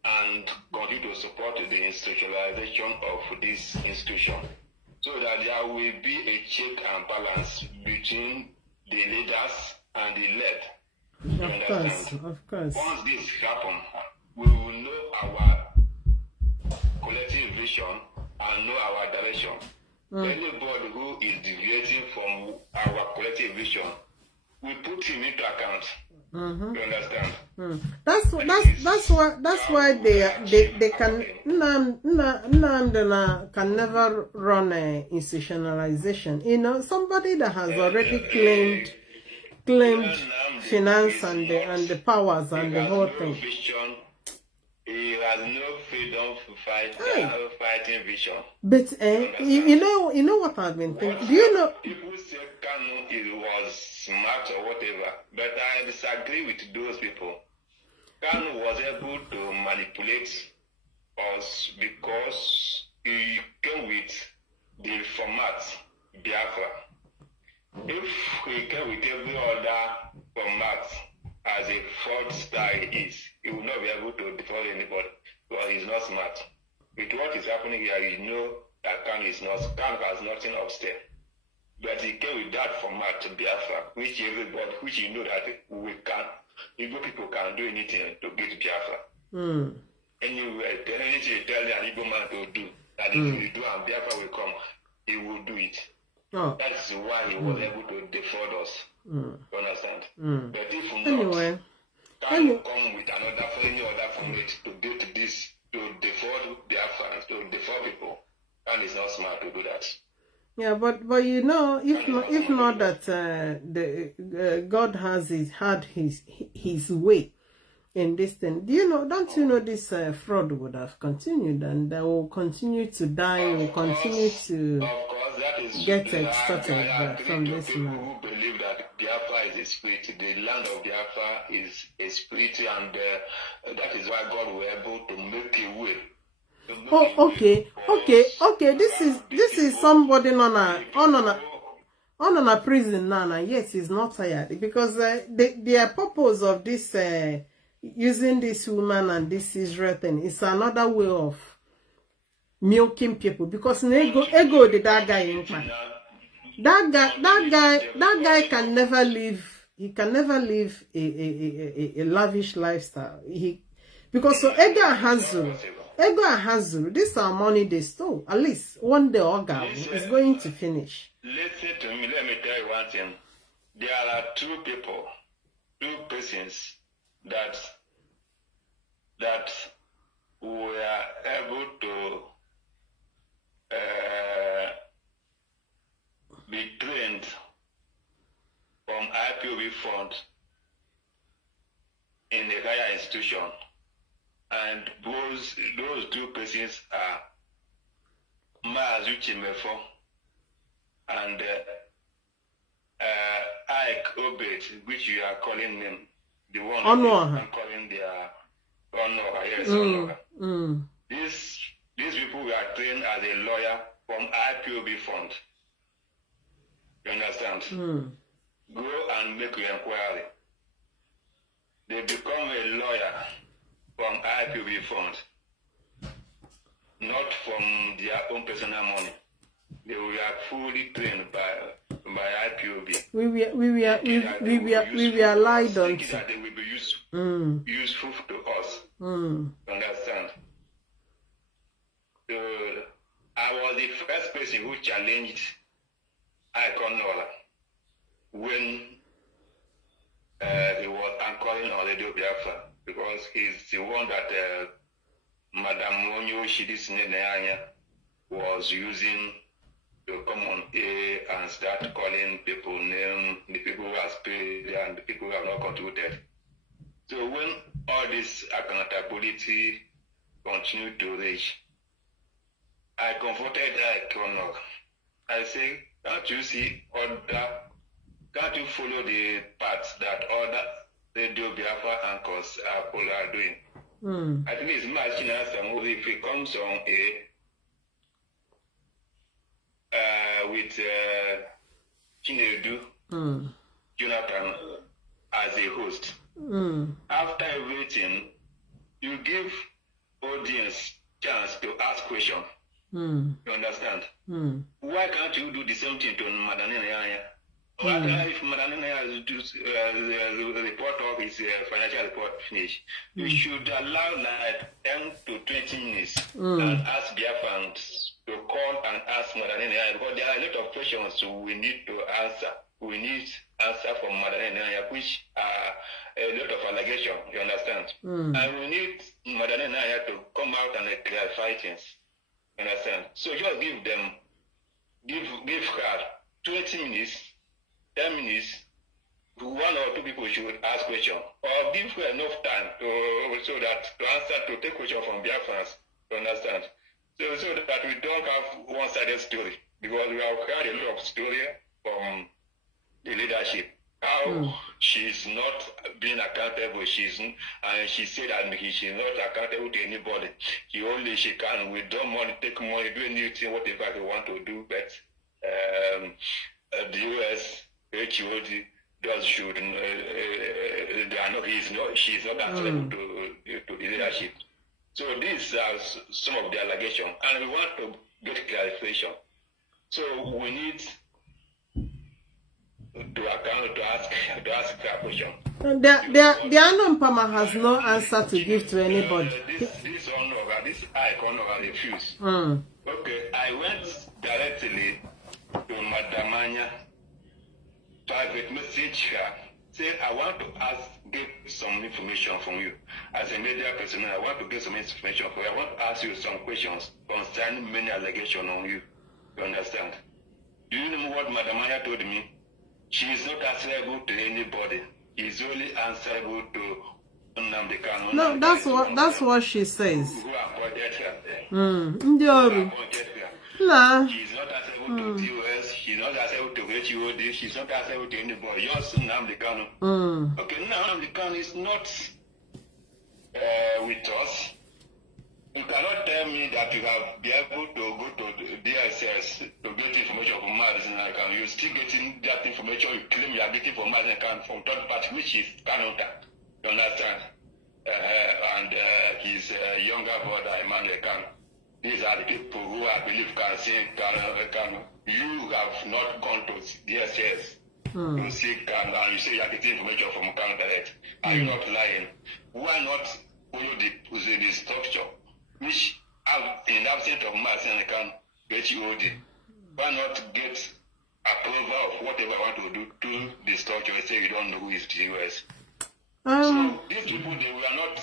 and continue to support the institutionalization of this institution so that there will be a check and balance between the leaders and the led. Of course. Once this happens, we will know our collective vision and know our direction. Anybody who is deviating from our collective vision, we put him into account. You understand? That's why they can Nnamdi can never run a institutionalization. You know, somebody that has already claimed finance and the powers and the whole thing. He has no freedom to fight, fighting vision. But you know what I've been thinking. Do you know? People say Kanu was smart or whatever, but I disagree with those people. Kanu was able to manipulate us because he came with the format Biafra. If he came with every other format as a fraudster he will not be able to defraud anybody because he's not smart. With what is happening here, you know that Kanu has nothing upstairs. But he came with that format to Biafra, which you know that Igbo people can do anything to get Biafra. Anyway, anything you tell an Igbo man to do, that if you do and Biafra will come, he will do it. That's why he was able to defraud us. You understand? But if not, can you come with any other format to do this, to defraud Biafra, to defraud people, and it's not smart to do that. Yeah, but you know, if not that God has had his way in this thing, don't you know this fraud would have continued and they will continue to die, will continue to get extorted from this man. Who believe that Biafra is a spirit, the land of Biafra is a spirit, and that is why God was able to make a way. Oh, okay. This is somebody on a prison now. Yes, he's not tired because the purpose of this using this woman and this Israel thing is another way of milking people because ego did that guy in that guy can never live. He can never live a lavish lifestyle. Because so Edgar Hazel Ego Ahazuru, this our money they stole. At least one day Oga is going to finish. Listen to me, let me tell you one thing. There are two persons that were able to be trained from IPOB fund in a higher institution, and those two persons are Mazu Chimefo and Ike Obed, which you are calling them, the one I'm calling their honor. Yes, honor. These people were trained as a lawyer from IPOB fund. You understand? Go and make your inquiry. They become a lawyer from IPOB fund, not from their own personal money. They were fully trained by IPOB. We were lied on. That they will be useful to us. Understand? So I was the first person who challenged Icon Nola when he was anchoring on Radio Biafra, because he's the one that Madam Monyo Shidis was using to come on air and start calling people names, the people who are spade and the people who have not contributed. So when all this accountability continued to reach, I confronted Icon. I say, can't you see can't you follow the paths that other Radio Biafra anchors are doing? At least imagine if it comes on with Chinedu, Jonathan as a host. After everything, you give audience chance to ask questions. You understand? Why can't you do the same thing to Madanina? If Madanina does the report of his financial report finish, you should allow like 10 to 20 minutes and ask Biafrans to call and ask Madanina, because there are a lot of questions we need to answer. We need answer from Madanina, which are a lot of allegations, you understand? And we need Madanina to come out and clarify things. Understand? So just give her 20 minutes, 10 minutes, one or two people should ask questions, or give her enough time to take questions from Biafrans. Understand? So that we don't have one-sided story, because we have heard a lot of story from the leadership. How she's not being accountable, and she said that she's not accountable to anybody. She can withdraw money, take money, do anything, whatever they want to do, but the US HOD she's not answerable to the leadership. So these are some of the allegations, and we want to get clarification. So we need to ask that question. The Anon Pama has no answer to give to anybody. This icon refused. Okay, I went directly to Madamanya, private message her, say I want to get some information from you. As a media person, I want to get some information from you. I want to ask you some questions concerning many allegations on you. You understand? Do you know what Madamanya told me? She is not answerable to anybody. She is only answerable to Nnamdi Kanu. No, that's what she says. Who appointed her? Nah. She is not answerable to US. She's not answerable to HOD. She's not answerable to anybody. Just Nnamdi Kanu. Okay, now Nnamdi Kanu is not with us. You cannot tell me that you have been able to go to DSS to get information from Madison and Kanu. You're still getting that information you claim you are getting from Madison and Kanu from third party, which is Kanuta. You understand? And his younger brother, Emmanuel Kanu. These are the people who I believe can say Kanu. You have not gone to DSS to see Kanu, and you say you are getting information from Kanu direct. Are you not lying? Why not follow the structure? which in absence of Mazi and Kanu, HOD, why not get approval of whatever I want to do to the structure? Say you don't know who is the US. So these people, they were not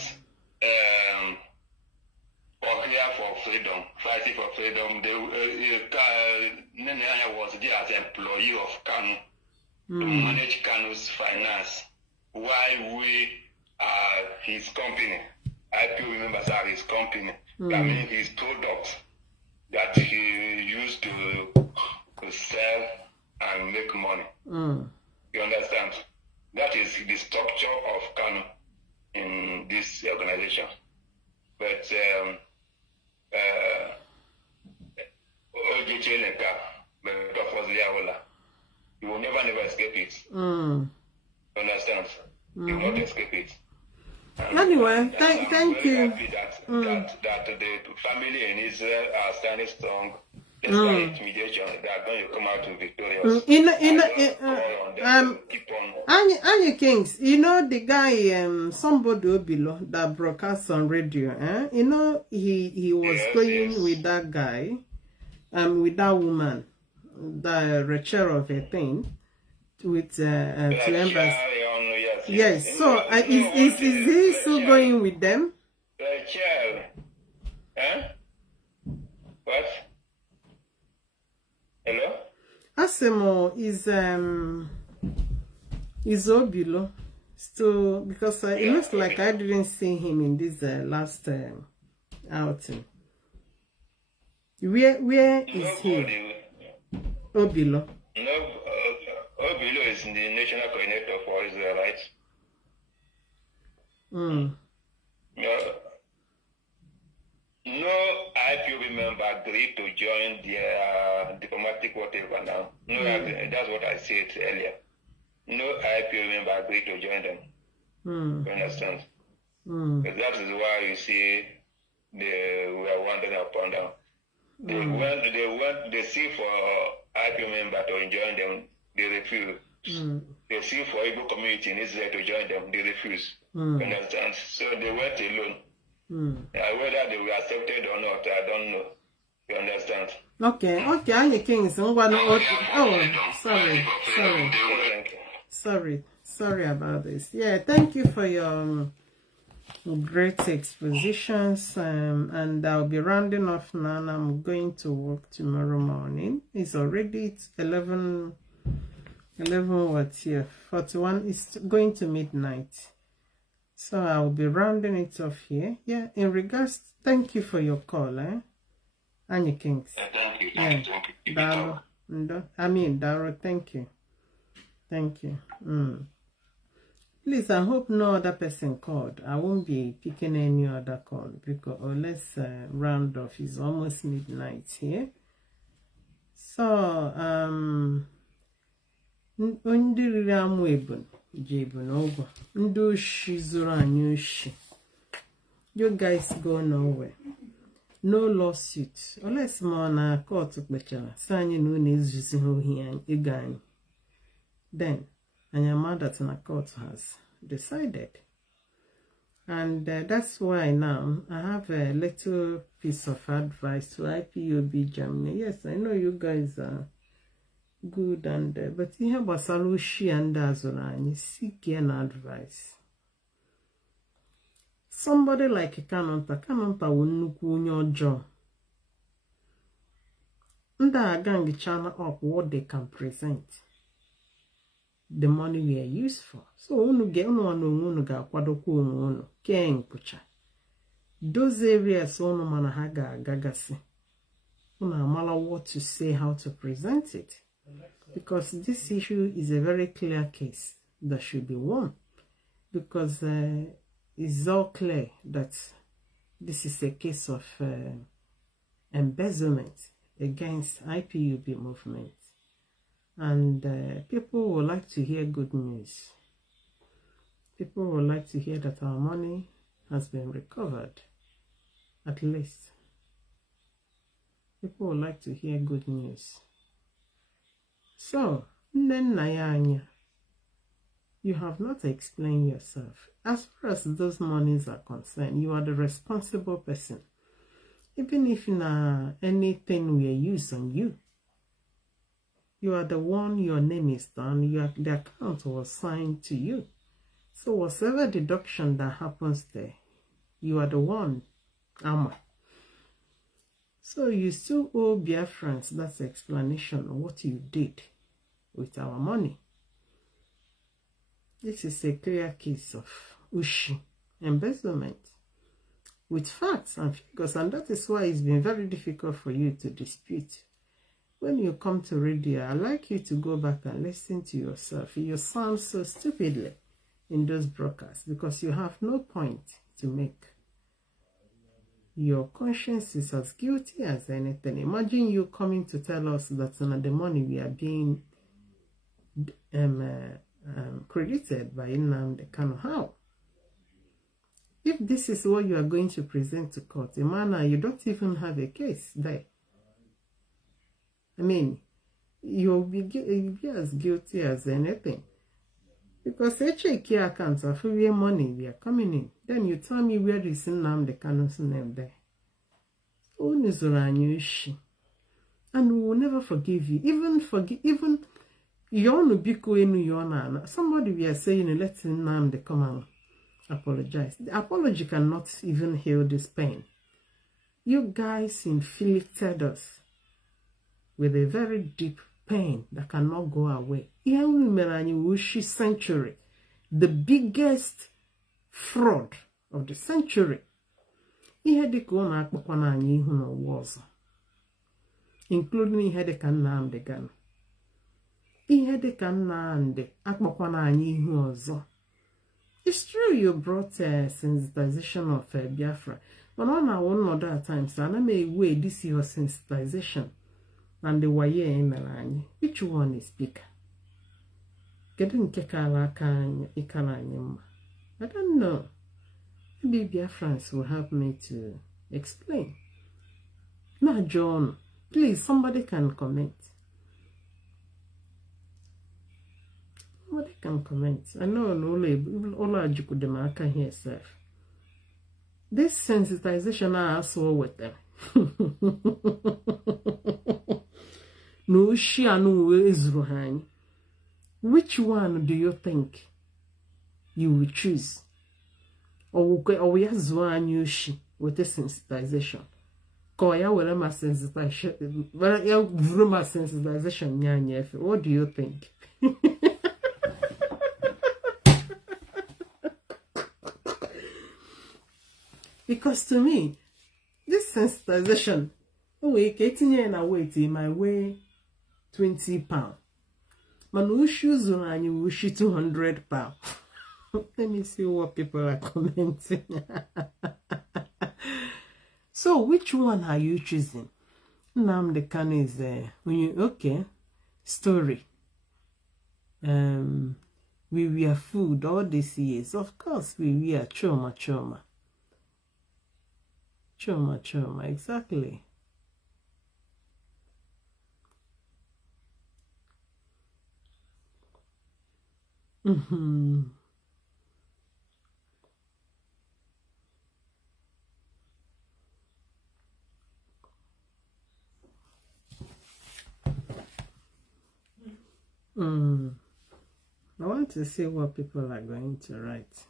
here for freedom, fighting for freedom. Nene was there as employee of Kanu to manage Kanu's finance, while we are his company. IPO members are his company. That means his products that he used to sell and make money. You understand? That is the structure of Kanu in this organization. But you will never escape it. You understand? You will not escape it. Anyway, thank you. That the family in Israel are standing strong. Despite intimidation, they are going to come out victorious. Anya Kings, you know the guy, somebody below that broadcast on radio, you know, he was going with that guy, with that woman, the Rapture of a thing, with two members. Yes, so is he still going with them? Rapture, what? Hello? Asemo is Obilo still, because it looks like I didn't see him in this last outing. Where is he? Obilo. No, Obilo is the national coordinator for Israel, right? No IPOB member agreed to join their diplomatic whatever now. No, that's what I said earlier. No IPOB member agreed to join them. You understand? But that is why you see they were wandering up and down. They see for IPOB member to join them, they refuse. They see for Igbo community in Israel to join them, they refuse. You understand? So they went alone. Whether they were accepted or not, I don't know. You understand? Okay, Anya Kings. Sorry about this. Yeah, thank you for your great expositions. And I'll be rounding off now. And I'm going to work tomorrow morning. It's already 11 what here? 41. It's going to midnight. So I'll be rounding it off here. Yeah, in regards, thank you for your call, Anya Kings. Thank you. Daro, thank you. Thank you. Please, I hope no other person called. I won't be picking any other call because let's round off. It's almost midnight here. So, you guys go nowhere. No lawsuit. Unless na court kpechara say no na-ezuzi ohi anyị. Then anya mad that na court has decided. And that's why now I have a little piece of advice to IPOB Germany. Yes, I know you guys are good and but ihe gbasara oshi and azụrụ anyị, seek an advice. Somebody like Kanonta wu nnukwu onye ọjọọ. Ndị aga channel up what they can present. The money we are used for. So unu ga-akwadokwa onwe unu kee nkwụcha. Those areas unu mana ha ga-agagasi. Unu amala what to say, how to present it. Because this issue is a very clear case that should be won. Because it's all clear that this is a case of embezzlement against IPOB movement. And people would like to hear good news. People would like to hear that our money has been recovered, at least. People would like to hear good news. So, Nnenayanya, you have not explained yourself. As far as those monies are concerned, you are the responsible person. even if anything we use on you, you are the one, your name is done, the account was signed to you. So whatever deduction that happens there, you are the one, Amma. So you still owe Biafrans that explanation of what you did with our money. This is a clear case of Ushi embezzlement with facts and figures, and that is why it's been very difficult for you to dispute. When you come to radio, I'd like you to go back and listen to yourself. You sound so stupidly in those broadcasts because you have no point to make. Your conscience is as guilty as anything. Imagine you coming to tell us that the money we are being credited by Nnamdi Kanu. How? If this is what you are going to present to court, Imana, you don't even have a case there. I mean, you'll be as guilty as anything. Because HAK accounts are for your money, we are coming in. Then you tell me where is Nnamdi Kanu's name there. And we will never forgive you. Even somebody we are saying, let Nnamdi come and apologize. The apology cannot even heal this pain. You guys inflicted us with a very deep pain that cannot go away. Century, the biggest fraud of the century. Including Nnamdi Kanu. It's true you brought sensitization of Biafra, but on our own other times, I may weigh this your sensitization and the waye emerany. Which one is bigger? Getting kekala ikananyima. I don't know. Maybe Biafrans will help me to explain. Now, John, please, somebody can comment. Somebody can comment. I know all Ajukudemaka here, sir. This sensitization I also with them. No, she no Israel. Which one do you think you will choose? Or we have Zwan with the sensitization? Koya will my sensitization. Well, you my sensitization. What do you think? Because to me, this sensitization, getting in a weight in my way, 20 pounds. Man, shoes on you wish 200 pounds. Let me see what people are commenting. So, which one are you choosing? Nnamdi Kanu is okay. Story. We wear food all these years. Of course, we wear choma. Choma, exactly. I want to see what people are going to write.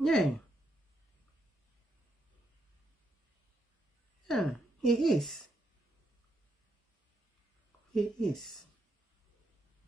Yeah. Yeah, he is. He is.